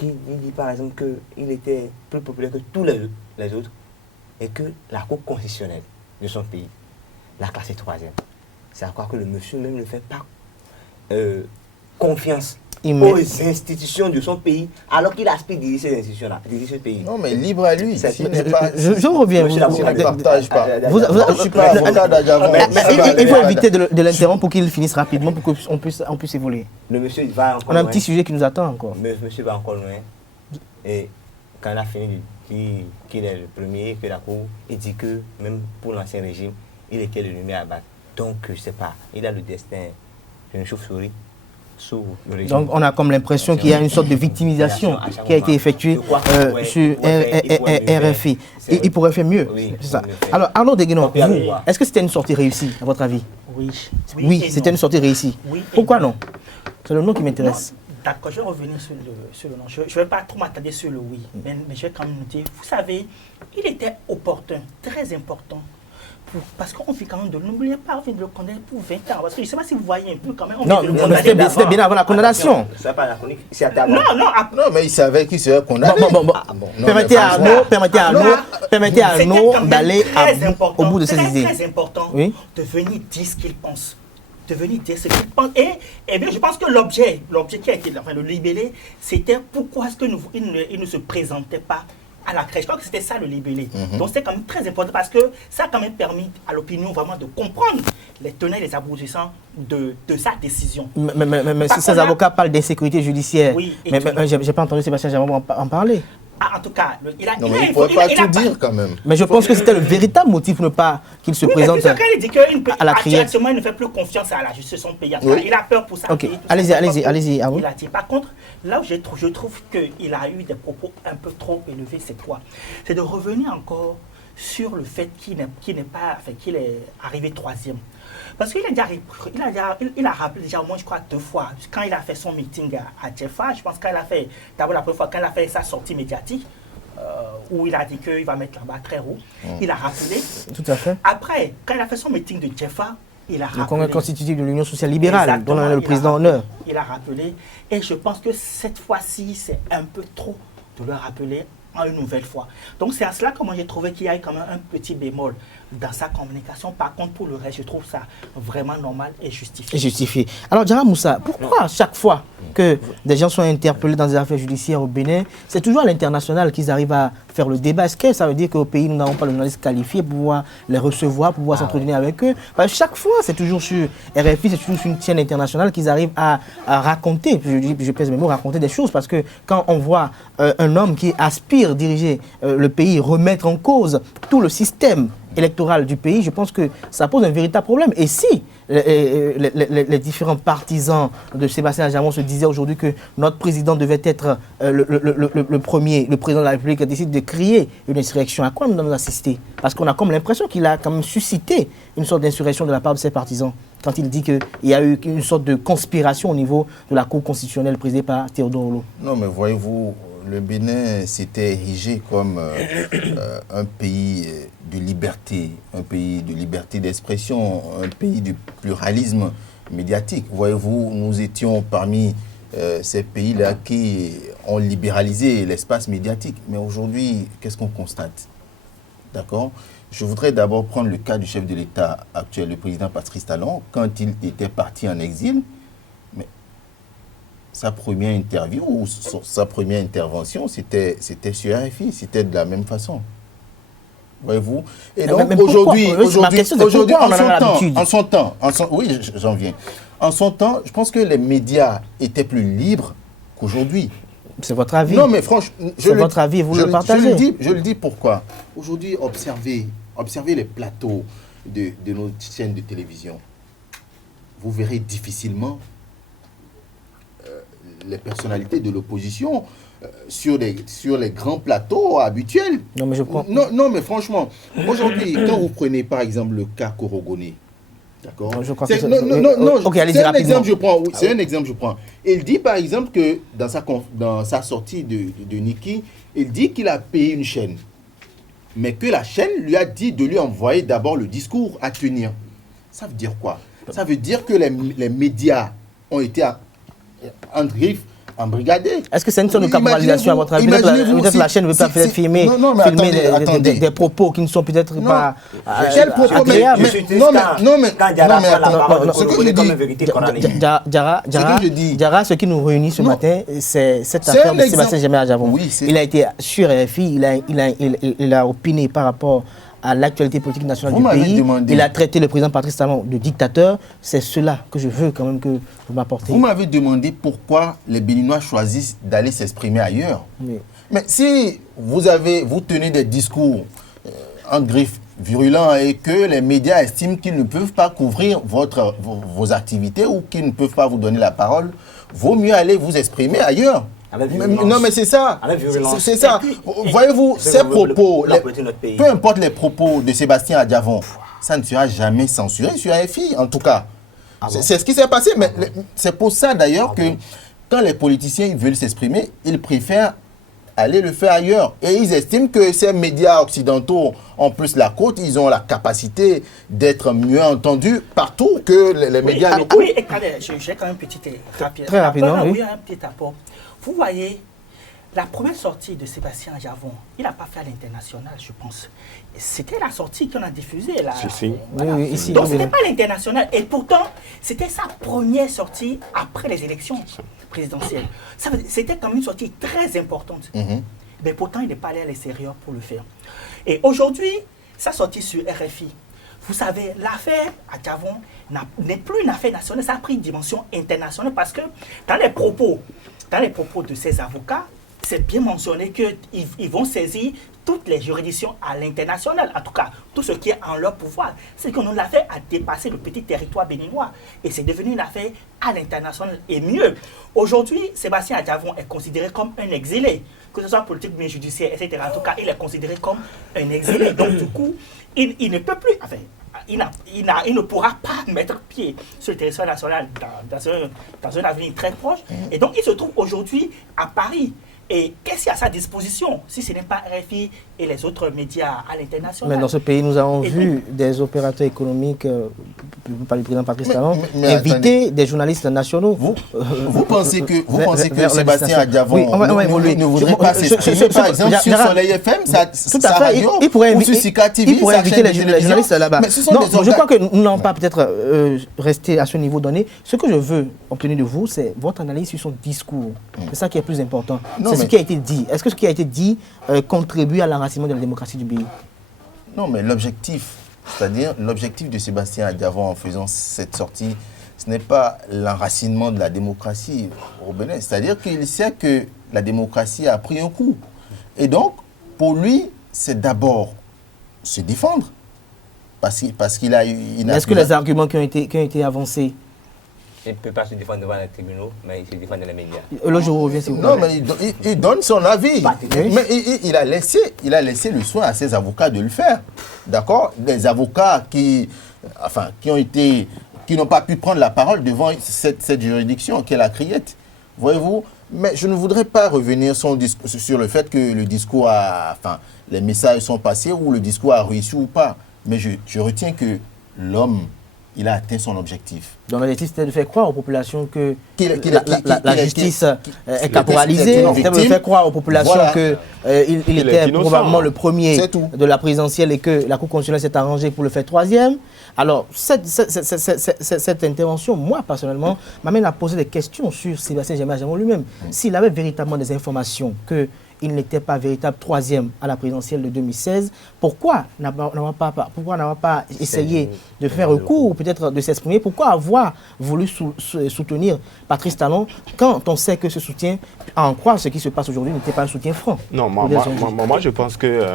Il dit par exemple qu'il était plus populaire que tous les autres et que la Cour constitutionnelle de son pays l'a classé 3e. C'est à croire que le monsieur même ne fait pas confiance aux institutions de son pays, alors qu'il aspire diriger ces institutions-là, diriger ce pays. Non, mais libre à lui. Je reviens. Je ne partage pas. Je ne suis pas avocat d'Adjavon. Il faut éviter de l'interrompre pour qu'il finisse rapidement, pour qu'on puisse évoluer. Le monsieur va encore loin. On a un petit sujet qui nous attend encore. Le monsieur va encore loin. Et quand il a fini de dire qu'il est le premier, que la Cour, il dit que même pour l'ancien régime, il était le numéro à battre. Donc, je ne sais pas, il a le destin d'une chauve-souris. Donc on a comme l'impression qu'il y a une sorte de victimisation qui a été effectuée sur RFI. Il pourrait faire mieux. C'est ça. Alors Arnaud Deguenon, est-ce que c'était une sortie réussie à votre avis? Oui, c'était une sortie réussie. Pourquoi non? C'est le nom qui m'intéresse. D'accord, je vais revenir sur le nom. Je ne vais pas trop m'attarder sur le oui, mais je vais quand même dire, vous savez, il était opportun, très important. Parce qu'on vit quand même de... N'oubliez pas, on vient de le condamner pour 20 ans. Parce que je ne sais pas si vous voyez un peu quand même... Non, mais c'était bien avant la condamnation. Non, mais il savait qu'il serait condamné. Permettez à Arnaud d'aller au bout de ses idées. C'est très important de venir dire ce qu'il pense. De venir dire ce qu'il pense. Et bien, je pense que l'objet qui a été le libellé, c'était pourquoi est-ce qu'il ne se présentait pas à la crèche. Je crois que c'était ça le libellé. Donc c'est quand même très important parce que ça a quand même permis à l'opinion vraiment de comprendre les tenants et les aboutissants de sa décision. Mais ces avocats parlent d'insécurité judiciaire. Oui, mais je n'ai pas entendu Sébastien Germain en parler. Ah, en tout cas, il a... Non, mais il ne pourrait pas tout dire quand même. Mais je pense que c'était le véritable motif pour ne pas qu'il se présente mais il dit à la criée. actuellement, il ne fait plus confiance à la justice de son pays. Oui. Il a peur pour ça. Ok, allez-y, à vous. Il a dit. Par contre, là où je trouve qu'il a eu des propos un peu trop élevés, c'est quoi? C'est de revenir encore sur le fait qu'il est arrivé troisième. Parce qu'il a rappelé déjà au moins, je crois, 2 fois, quand il a fait son meeting à Jeffa, je pense d'abord la première fois, quand il a fait sa sortie médiatique, où il a dit qu'il va mettre là-bas très haut, il a rappelé. Tout à fait. Après, quand il a fait son meeting de Jeffa, il a rappelé. Le congrès constitutif de l'Union sociale libérale, Exactement, dont on a le président honneur. Il a rappelé, et je pense que cette fois-ci, c'est un peu trop de le rappeler une nouvelle fois. Donc c'est à cela que moi j'ai trouvé qu'il y a quand même un petit bémol dans sa communication. Par contre, pour le reste, je trouve ça vraiment normal et justifié. Et justifié. Alors, Diarra Moussa, pourquoi chaque fois que des gens sont interpellés dans des affaires judiciaires au Bénin, c'est toujours à l'international qu'ils arrivent à faire le débat? Est-ce que ça veut dire qu'au pays, nous n'avons pas le journaliste qualifié pour pouvoir les recevoir, pour pouvoir s'entretenir avec eux? Parce que chaque fois, c'est toujours sur RFI, c'est toujours sur une chaîne internationale qu'ils arrivent à raconter, je pèse mes mots, raconter des choses. Parce que quand on voit un homme qui aspire à diriger le pays, remettre en cause tout le système électoral du pays, je pense que ça pose un véritable problème. Et si les différents partisans de Sébastien Adjamon se disaient aujourd'hui que notre président devait être le président de la République décide de créer une insurrection, à quoi nous allons assister? Parce qu'on a comme l'impression qu'il a quand même suscité une sorte d'insurrection de la part de ses partisans, quand il dit qu'il y a eu une sorte de conspiration au niveau de la Cour constitutionnelle présidée par Théodore Ollô. Non, mais voyez-vous, le Bénin s'était érigé comme un pays de liberté, un pays de liberté d'expression, un pays de pluralisme médiatique. Voyez-vous, nous étions parmi ces pays-là qui ont libéralisé l'espace médiatique. Mais aujourd'hui, qu'est-ce qu'on constate? D'accord? Je voudrais d'abord prendre le cas du chef de l'État actuel, le président Patrice Talon, quand il était parti en exil. Sa première interview ou sa première intervention, c'était sur RFI, c'était de la même façon. Voyez-vous? Et donc aujourd'hui, en son temps, oui, j'en viens. En son temps, je pense que les médias étaient plus libres qu'aujourd'hui. C'est votre avis? Non, mais franchement, c'est votre avis, vous le partagez? Je le dis pourquoi. Aujourd'hui, observez les plateaux de nos chaînes de télévision. Vous verrez difficilement les personnalités de l'opposition sur les grands plateaux habituels. Non, mais je crois... Non, mais franchement, aujourd'hui, quand vous prenez par exemple le cas Korogoné, d'accord? Ok, allez-y rapidement. C'est un exemple, je prends. Il dit par exemple que dans sa sortie de Niki, il dit qu'il a payé une chaîne, mais que la chaîne lui a dit de lui envoyer d'abord le discours à tenir. Ça veut dire quoi? Ça veut dire que les médias ont été embrigadés. Est-ce que c'est une sorte de caporalisation à votre avis? Peut-être la chaîne ne veut pas filmer des propos qui ne sont peut-être pas agréables. Diarra, ce qui nous réunit ce matin, c'est cette affaire de Sébastien Adjamon. Il a été sur RFI, il a opiné par rapport à l'actualité politique nationale du pays. Il a traité le président Patrice Talon de dictateur. C'est cela que je veux quand même que vous m'apportez. Vous m'avez demandé pourquoi les Béninois choisissent d'aller s'exprimer ailleurs. Oui. Mais si vous tenez des discours en griffe virulents et que les médias estiment qu'ils ne peuvent pas couvrir vos activités ou qu'ils ne peuvent pas vous donner la parole, vaut mieux aller vous exprimer ailleurs. Non, mais c'est ça. C'est ça. Voyez-vous, ces propos, peu importe les propos de Sébastien Adjamon, ça ne sera jamais censuré sur RFI, en tout cas. C'est ce qui s'est passé. Mais c'est pour ça d'ailleurs que quand les politiciens veulent s'exprimer, ils préfèrent aller le faire ailleurs. Et ils estiment que ces médias occidentaux, en plus la côte, ils ont la capacité d'être mieux entendus partout que les médias locaux. Oui, j'ai quand même un petit très rapidement, oui, un petit apport. Vous voyez, la première sortie de Sébastien Adjamon, il n'a pas fait à l'international, je pense. C'était la sortie qu'on a diffusée. Là. Voilà. Oui, ici, donc, ce n'était pas l'international. Et pourtant, c'était sa première sortie après les élections présidentielles. C'était quand même une sortie très importante. Mais pourtant, il n'est pas allé à l'extérieur pour le faire. Et aujourd'hui, sa sortie sur RFI, vous savez, l'affaire Adjamon n'est plus une affaire nationale, ça a pris une dimension internationale parce que dans les propos de ses avocats, c'est bien mentionné qu'ils vont saisir toutes les juridictions à l'international, en tout cas, tout ce qui est en leur pouvoir. C'est qu'on l'a fait à dépasser le petit territoire béninois. Et c'est devenu une affaire à l'international. Et mieux, aujourd'hui, Sébastien Adjavon est considéré comme un exilé, que ce soit politique, bien judiciaire, etc. En tout cas, il est considéré comme un exilé. Donc, du coup, il ne peut plus, enfin, il ne pourra pas mettre pied sur le territoire national dans un avenir très proche. Et donc, il se trouve aujourd'hui à Paris. Et qu'est-ce qu'il y a à sa disposition si ce n'est pas RFI et les autres médias à l'international? Mais dans ce pays, nous avons vu des opérateurs économiques, par le président Patrice Talon, inviter des journalistes nationaux. Vous pensez que Sébastien Adjavon ne voudrait pas s'exprimer, par exemple, sur Soleil FM, sa radio, ou sur Sika TV, il pourrait inviter les journalistes là-bas. Non, je crois que nous n'allons pas peut-être rester à ce niveau donné. Ce que je veux obtenir de vous, c'est votre analyse sur son discours. C'est ça qui est plus important. C'est ce qui a été dit. Est-ce que ce qui a été dit contribue à l'enracinement de la démocratie du pays? Non, mais l'objectif, c'est-à-dire l'objectif de Sébastien Adjavon en faisant cette sortie, ce n'est pas l'enracinement de la démocratie au Bénin. C'est-à-dire qu'il sait que la démocratie a pris un coup. Et donc, pour lui, c'est d'abord se défendre. Parce qu'il a eu... Est-ce que les arguments qui ont été avancés... Il ne peut pas se défendre devant les tribunaux, mais il se défend dans les médias. Là, je reviens, s'il vous plaît. Non, mais il donne son avis. Mais il a laissé le soin à ses avocats de le faire. D'accord? Des avocats qui n'ont pas pu prendre la parole devant cette juridiction qu'est la Criette. Voyez-vous? Mais je ne voudrais pas revenir sur le fait que le discours les messages sont passés ou le discours a réussi ou pas. Mais je retiens que l'homme, il a atteint son objectif. Donc l'objectif, c'était de faire croire aux populations que la justice est caporalisée. C'était de faire croire aux populations qu'il était probablement le premier de la présidentielle et que la Cour constitutionnelle s'est arrangée pour le faire troisième. Alors, cette intervention, moi, personnellement, m'amène à poser des questions sur Sébastien Adjavon lui-même. S'il avait véritablement des informations qu'il n'était pas véritable troisième à la présidentielle de 2016, pourquoi n'avoir pas essayé de faire recours ou peut-être de s'exprimer? Pourquoi avoir voulu soutenir Patrice Talon quand on sait que ce soutien, à en croire ce qui se passe aujourd'hui, n'était pas un soutien franc? Non, moi je pense que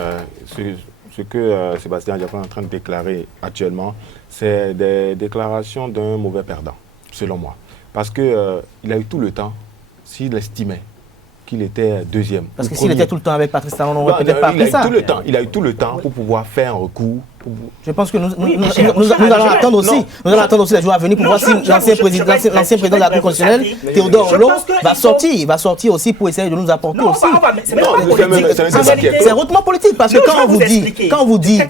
ce que Sébastien Adjavon est en train de déclarer actuellement, c'est des déclarations d'un mauvais perdant, selon moi. Parce qu'il a eu tout le temps, s'il estimait qu'il était deuxième. Parce que s'il était tout le temps avec Patrice Talon, on n'aurait peut-être pas fait ça. Il a eu tout le temps pour pouvoir faire un recours. Je pense que nous allons attendre aussi. Nous allons attendre aussi les jours à venir pour voir si l'ancien président de la Cour constitutionnelle, Théodore Ollong, va sortir. Il va sortir aussi pour essayer de nous apporter aussi. C'est hautement politique parce que quand on vous dit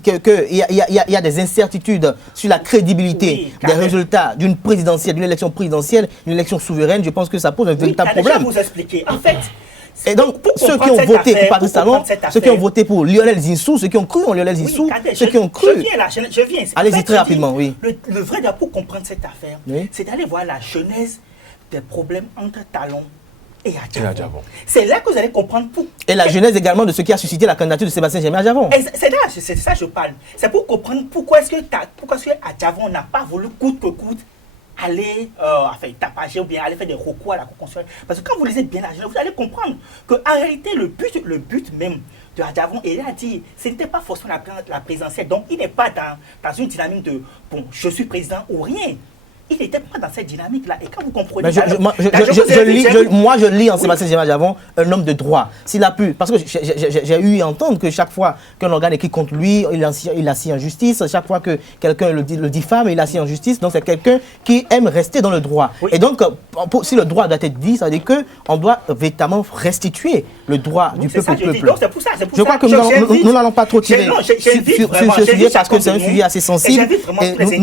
qu'il y a des incertitudes sur la crédibilité des résultats d'une présidentielle, d'une élection présidentielle, une élection souveraine, je pense que ça pose un véritable problème. Je vais vous expliquer. En fait, et donc, ceux qui ont voté pour Patrice Talon, ceux qui ont voté pour Lionel Zinsou, ceux qui ont cru en Lionel Zinsou, ceux qui ont cru... Je viens. Allez-y très rapidement, oui. Le vrai pour comprendre cette affaire, c'est d'aller voir la genèse des problèmes entre Talon et Adjavon. C'est là que vous allez comprendre pour... Et la genèse également de ce qui a suscité la candidature de Sébastien Adjavon. C'est ça que je parle. C'est pour comprendre pourquoi est-ce que Adjavon n'a pas voulu coûte que coûte aller tapager ou bien aller faire des recours à la Cour constitutionnelle. Parce que quand vous lisez bien la genèse, vous allez comprendre qu'en réalité, le but même de Adjavon, il a dit, ce n'était pas forcément la présidentielle. Donc, il n'est pas dans une dynamique de, bon, je suis président ou rien. Il n'était pas dans cette dynamique-là. Et quand vous comprenez... Je lis en Sébastien Adjavon un homme de droit. S'il a pu... Parce que j'ai eu à entendre que chaque fois qu'un organe écrit contre lui, il assis en justice. Chaque fois que quelqu'un le diffame, il assis en justice. Donc c'est quelqu'un qui aime rester dans le droit. Oui. Et donc, si le droit doit être dit, ça veut dire qu'on doit véritablement restituer le droit du peuple au peuple. C'est pour ça. Je crois que nous n'allons pas trop tirer sur ce sujet parce que c'est un sujet assez sensible.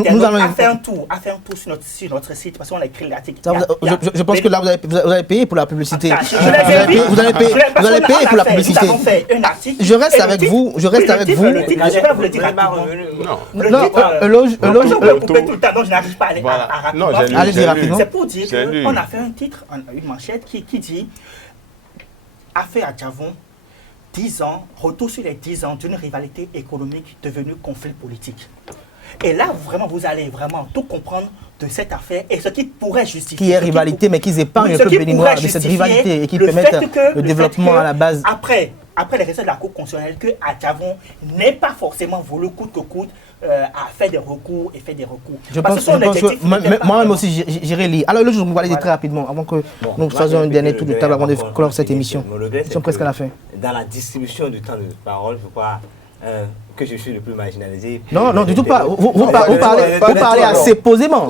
Nous allons faire un tour sur notre site, parce qu'on a écrit l'article. Je pense que là, vous avez payé pour la publicité. Vous allez payer pour la publicité. Je reste avec vous. Je vais vous le dire rapidement. Non, je n'arrive pas à rapidement. Allez-y rapidement. C'est pour dire qu'on a fait un titre, une manchette qui dit « Affaire Adjavon, 10 ans, retour sur les 10 ans d'une rivalité économique devenue conflit politique ». Et là, vraiment, vous allez vraiment tout comprendre de cette affaire et ce qui pourrait justifier. Qui est rivalité, mais qu'ils épargnent un peu béninois de cette rivalité et qui permettent le développement à la base. Après les récits de la Cour constitutionnelle, que Adjavon n'ait pas forcément voulu coûte que coûte à faire des recours et faire des recours. Je pense que moi-même aussi, j'irai lire. Alors, le jour, on va aller très rapidement, avant que nous fassions un dernier tour de table avant de clore cette émission. Nous sommes presque à la fin. Dans la distribution du temps de parole, je crois que je suis le plus marginalisé. Non, non, du tout pas. Vous parlez assez posément.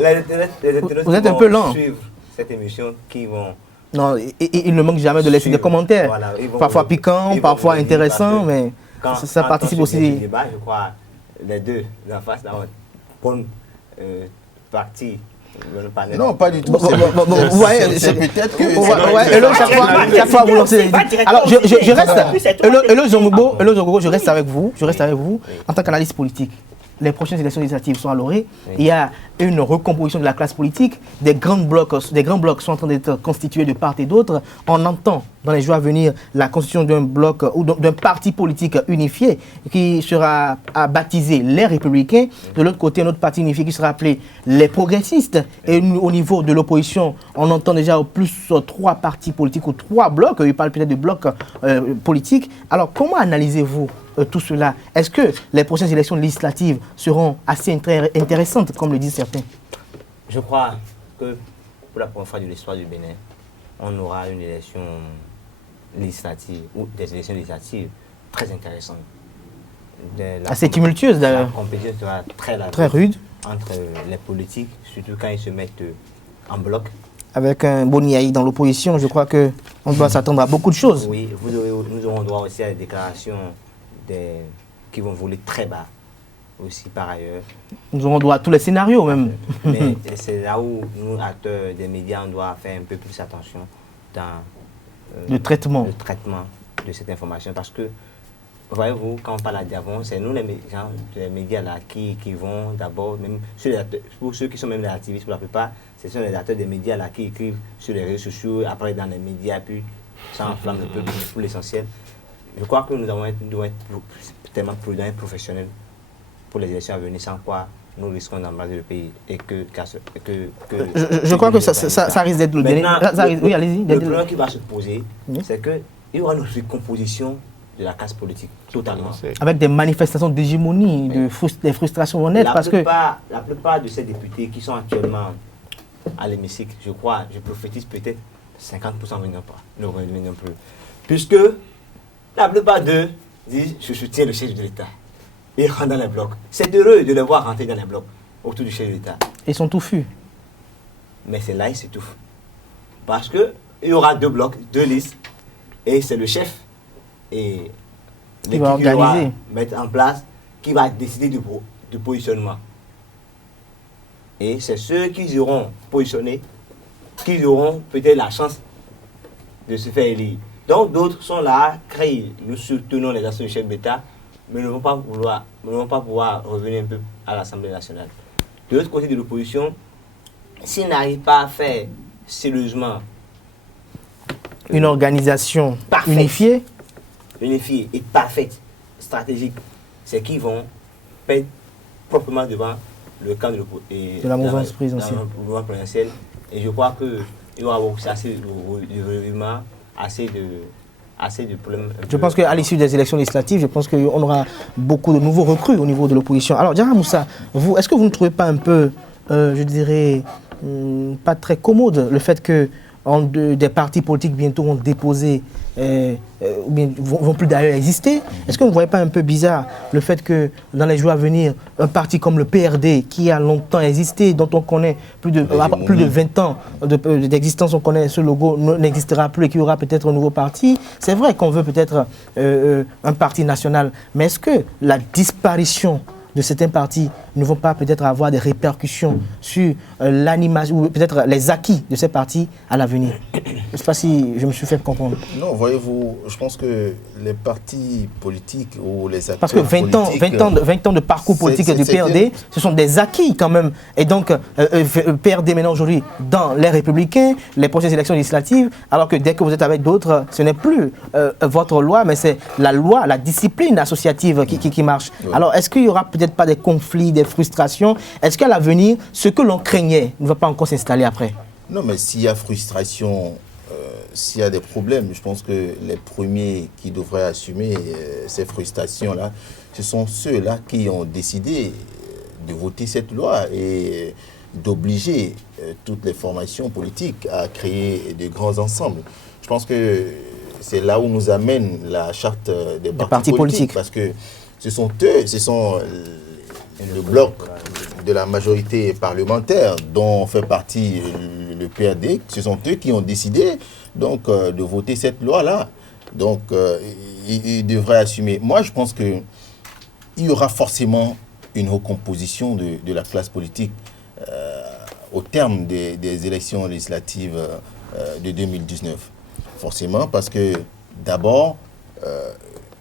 Vous êtes un peu lent. Suivre cette émission qui vont... Non, il ne manque jamais de laisser des commentaires. Voilà, parfois piquants, parfois intéressants, mais ça participe aussi. Débat, je crois, les deux en face, la bonne partie. Non, pas du tout. Vous voyez, c'est peut-être que... chaque fois vous lancez... Alors, je reste... Ello Zongogo, je reste avec vous. En tant qu'analyste politique. Les prochaines élections législatives sont à l'orée. Il y a une recomposition de la classe politique. Des grands blocs sont en train d'être constitués de part et d'autre. On entend dans les jours à venir la constitution d'un bloc ou d'un parti politique unifié qui sera baptisé les Républicains. De l'autre côté, un autre parti unifié qui sera appelé les Progressistes. Et au niveau de l'opposition, on entend déjà au plus 3 partis politiques ou 3 blocs. Il parle peut-être de blocs politiques. Alors, comment analysez-vous tout cela? Est-ce que les prochaines élections législatives seront assez intéressantes, comme le disent certains? Je crois que pour la première fois de l'histoire du Bénin, on aura une élection législative ou des élections législatives très intéressantes. Assez tumultueuse d'ailleurs. La compétition sera très rude entre les politiques, surtout quand ils se mettent en bloc. Avec un Boniaï dans l'opposition, je crois qu'on doit s'attendre à beaucoup de choses. Oui, nous aurons droit aussi à des déclarations qui vont voler très bas aussi par ailleurs. Nous aurons droit à tous les scénarios même. Mais c'est là où nous, acteurs des médias, on doit faire un peu plus attention dans le traitement de cette information. Parce que, voyez-vous, quand on parle à Diavon, c'est nous les médias là qui vont d'abord, même pour ceux qui sont même les activistes pour la plupart, ce sont les acteurs des médias là qui écrivent sur les réseaux sociaux, après dans les médias, puis ça enflamme un peu pour l'essentiel. Je crois que nous devons être tellement prudents et professionnels pour les élections à venir, sans quoi nous risquons d'embraser le pays. Et je crois que ça risque d'être le dernier. Oui, allez-y. Le problème qui va se poser, c'est qu'il y aura une recomposition de la classe politique, totalement. Avec des manifestations d'hégémonie, des frustrations honnêtes. La plupart de ces députés qui sont actuellement à l'hémicycle, je crois, je prophétise peut-être 50% ne reviendront plus. Puisque la plupart d'eux disent « je soutiens le chef de l'État ». Ils rentrent dans les blocs. C'est heureux de les voir rentrer dans les blocs autour du chef de l'État. Ils sont touffus. Mais c'est là qu'ils s'étouffent. Parce qu'il y aura 2 blocs, 2 listes, et c'est le chef et l'équipe qui va mettre en place, qui va décider du positionnement. Et c'est ceux qui seront positionnés, qui auront peut-être la chance de se faire élire. Donc d'autres sont là, créent, nous soutenons les actions du chef d'État, mais ne vont pas pouvoir revenir un peu à l'Assemblée nationale. De l'autre côté de l'opposition, s'ils n'arrivent pas à faire sérieusement une organisation unifiée et parfaite, stratégique, c'est qu'ils vont perdre proprement devant le camp de la mouvance présidentielle. Et je crois qu'il y aura aussi assez de problèmes. Je pense qu'à l'issue des élections législatives, je pense qu'on aura beaucoup de nouveaux recrues au niveau de l'opposition. Alors, Diarra Moussa, est-ce que vous ne trouvez pas un peu, je dirais, pas très commode le fait que des partis politiques bientôt vont déposer, ou bien vont plus d'ailleurs exister? Est-ce que vous ne voyez pas un peu bizarre le fait que dans les jours à venir, un parti comme le PRD, qui a longtemps existé, dont on connaît plus de 20 ans d'existence, on connaît ce logo, n'existera plus et qu'il y aura peut-être un nouveau parti? C'est vrai qu'on veut peut-être un parti national, mais est-ce que la disparition de certains partis ne vont pas peut-être avoir des répercussions sur l'animation ou peut-être les acquis de ces partis à l'avenir? Je ne sais pas si je me suis fait comprendre. Non, voyez-vous, je pense que les partis politiques ou les acteurs parce que 20 ans de parcours politique du PRD, ce sont des acquis quand même. Et donc, PRD maintenant aujourd'hui dans les Républicains, les prochaines élections législatives, alors que dès que vous êtes avec d'autres, ce n'est plus votre loi, mais c'est la loi, la discipline associative qui marche. Oui. Alors, est-ce qu'il y aura peut-être peut-être pas des conflits, des frustrations. Est-ce qu'à l'avenir, ce que l'on craignait ne va pas encore s'installer après? Non, mais s'il y a frustration, s'il y a des problèmes, je pense que les premiers qui devraient assumer ces frustrations-là, ce sont ceux-là qui ont décidé de voter cette loi et d'obliger toutes les formations politiques à créer de grands ensembles. Je pense que c'est là où nous amène la charte des partis politiques. Parce que ce sont eux, ce sont le bloc de la majorité parlementaire dont fait partie le PRD, ce sont eux qui ont décidé donc, de voter cette loi-là. Donc, ils devraient assumer. Moi, je pense qu'il y aura forcément une recomposition de la classe politique au terme des élections législatives de 2019. Forcément, parce que d'abord,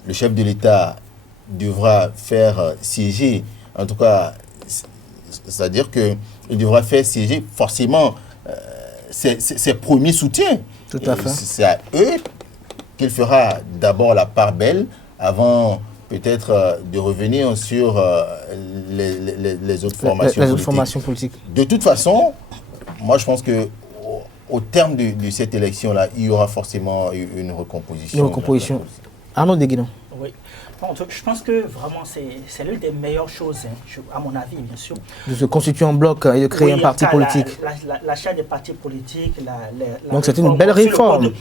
le chef de l'État devra faire siéger, en tout cas, c'est-à-dire qu'il devra faire siéger forcément ses premiers soutiens. Tout à fait. C'est à eux qu'il fera d'abord la part belle avant peut-être de revenir sur les autres formations politiques. De toute façon, moi je pense que au terme de cette élection-là, il y aura forcément une recomposition. Une recomposition. Arnaud Deguinon. Oui. Bon, je pense que vraiment c'est l'une des meilleures choses, hein, à mon avis, bien sûr. De se constituer en bloc et de créer un parti politique. L'achat des partis politiques. Donc c'est une belle réforme.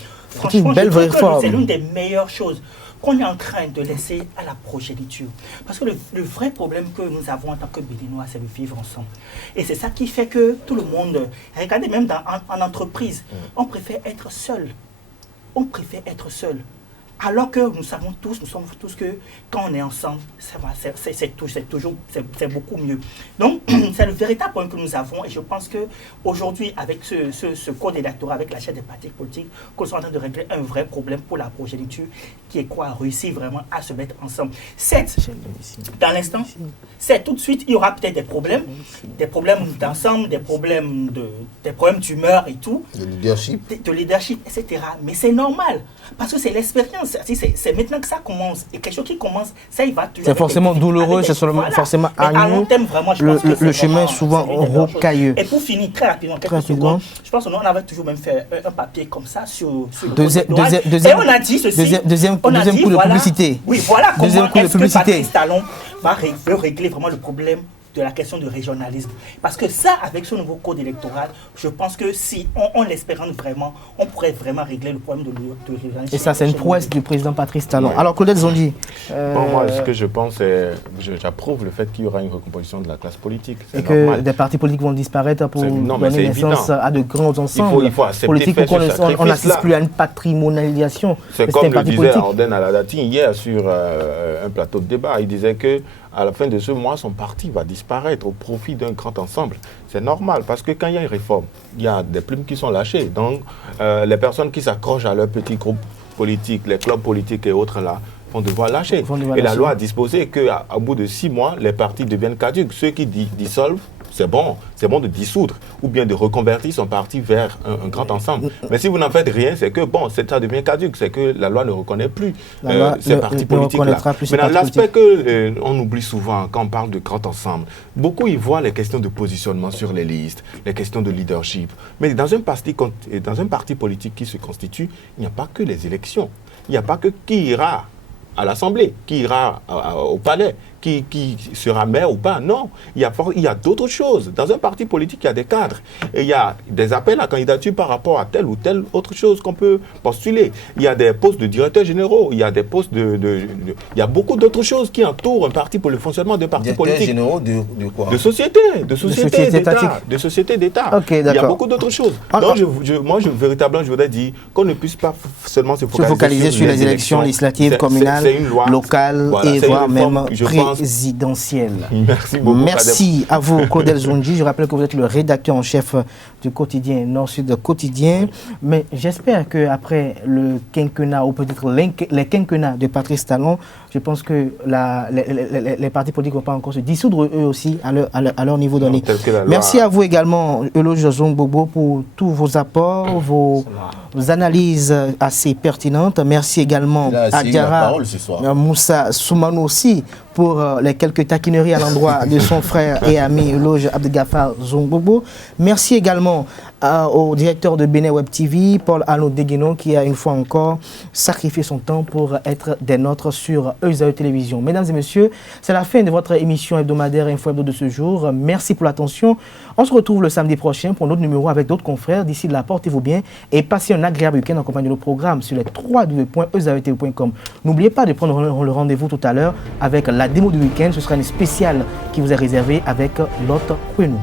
C'est une belle réforme. C'est l'une des meilleures choses qu'on est en train de laisser à la progéniture. Parce que le vrai problème que nous avons en tant que Béninois, c'est de vivre ensemble. Et c'est ça qui fait que tout le monde, regardez même en entreprise, on préfère être seul. On préfère être seul. Alors que nous savons tous que quand on est ensemble, c'est beaucoup mieux. Donc, c'est le véritable problème que nous avons. Et je pense qu'aujourd'hui, avec ce code électoral, avec l'achat des partis politiques, qu'on est en train de régler un vrai problème pour la progéniture, qui est quoi? Réussir vraiment à se mettre ensemble. Dans l'instant, tout de suite, il y aura peut-être des problèmes d'ensemble, des problèmes d'humeur et tout. De leadership, etc. Mais c'est normal, parce que c'est l'expérience. C'est maintenant que ça commence. Et quelque chose qui commence, ça, il va toujours... C'est forcément douloureux, c'est forcément hargneux. Le chemin est souvent rocailleux. Et pour finir, très rapidement, je pense qu'on avait toujours même fait un papier comme ça sur deuxième et on a dit ceci. Deuxième coup de publicité. Oui, voilà comment est-ce que Patrice Talon veut régler vraiment le problème de la question du régionalisme. Parce que ça, avec ce nouveau code électoral, je pense que si on l'espérant vraiment, on pourrait vraiment régler le problème de régionalisme. Et ça, c'est une prouesse du président Patrice Talon. Ouais. Alors, Claudette Zondi. Moi, ce que je pense, c'est j'approuve le fait qu'il y aura une recomposition de la classe politique. Et que normal. Des partis politiques vont disparaître pour donner naissance à de grands ensembles il faut accepter politiques où on n'assiste plus à une patrimonialisation. C'est comme le disait Orden Aladati hier sur un plateau de débat. Il disait que à la fin de ce mois, son parti va disparaître au profit d'un grand ensemble. C'est normal, parce que quand il y a une réforme, il y a des plumes qui sont lâchées. Donc, les personnes qui s'accrochent à leur petit groupe politique, les clubs politiques et autres là, vont devoir lâcher. Et la loi a disposé qu'au bout de 6 mois, les partis deviennent caducs. Ceux qui dissolvent, c'est bon de dissoudre ou bien de reconvertir son parti vers un grand ensemble. Mais si vous n'en faites rien, c'est que ça devient caduc, c'est que la loi ne reconnaît plus ces partis politiques-là. Maintenant, l'aspect qu'on oublie souvent quand on parle de grand ensemble, beaucoup y voient les questions de positionnement sur les listes, les questions de leadership. Mais dans un parti politique qui se constitue, il n'y a pas que les élections. Il n'y a pas que qui ira à l'Assemblée, qui ira au palais, qui sera maire ou pas. Non, il y a d'autres choses. Dans un parti politique, il y a des cadres. Et il y a des appels à candidature par rapport à telle ou telle autre chose qu'on peut postuler. Il y a des postes de directeurs généraux, il y a des postes il y a beaucoup d'autres choses qui entourent un parti pour le fonctionnement d'un parti politique. Généraux de quoi? De société d'État. Okay, il y a beaucoup d'autres choses. Donc, véritablement, je voudrais dire qu'on ne puisse pas seulement se focaliser sur les élections législatives, communales, locales et voire même présidentielle. Merci beaucoup. Merci à vous, Claudette Zondi. Je rappelle que vous êtes le rédacteur en chef du quotidien Nord-Sud Quotidien. Mais j'espère qu'après le quinquennat, ou peut-être les quinquennats de Patrice Talon, je pense que les partis politiques ne vont pas encore se dissoudre eux aussi à leur niveau donné. Merci à vous également, Eloge Zongbobo, pour tous vos apports, analyses assez pertinentes. Merci également Il a à essayé la Diarra parole ce soir. Moussa Soumano aussi pour les quelques taquineries à l'endroit de son frère et ami Loge Abdelgafar Zongobo. Merci également au directeur de Bénin Web TV, Paul Alno Degueno, qui a une fois encore sacrifié son temps pour être des nôtres sur Eusaïe Télévision. Mesdames et messieurs, c'est la fin de votre émission hebdomadaire Info Hebdo de ce jour. Merci pour l'attention. On se retrouve le samedi prochain pour un autre numéro avec d'autres confrères. D'ici là, portez-vous bien et passez un agréable week-end en compagnie de nos programmes sur les www.eusaïetv.com. N'oubliez pas de prendre le rendez-vous tout à l'heure avec la démo du week-end. Ce sera une spéciale qui vous est réservée avec Lot Kwenou.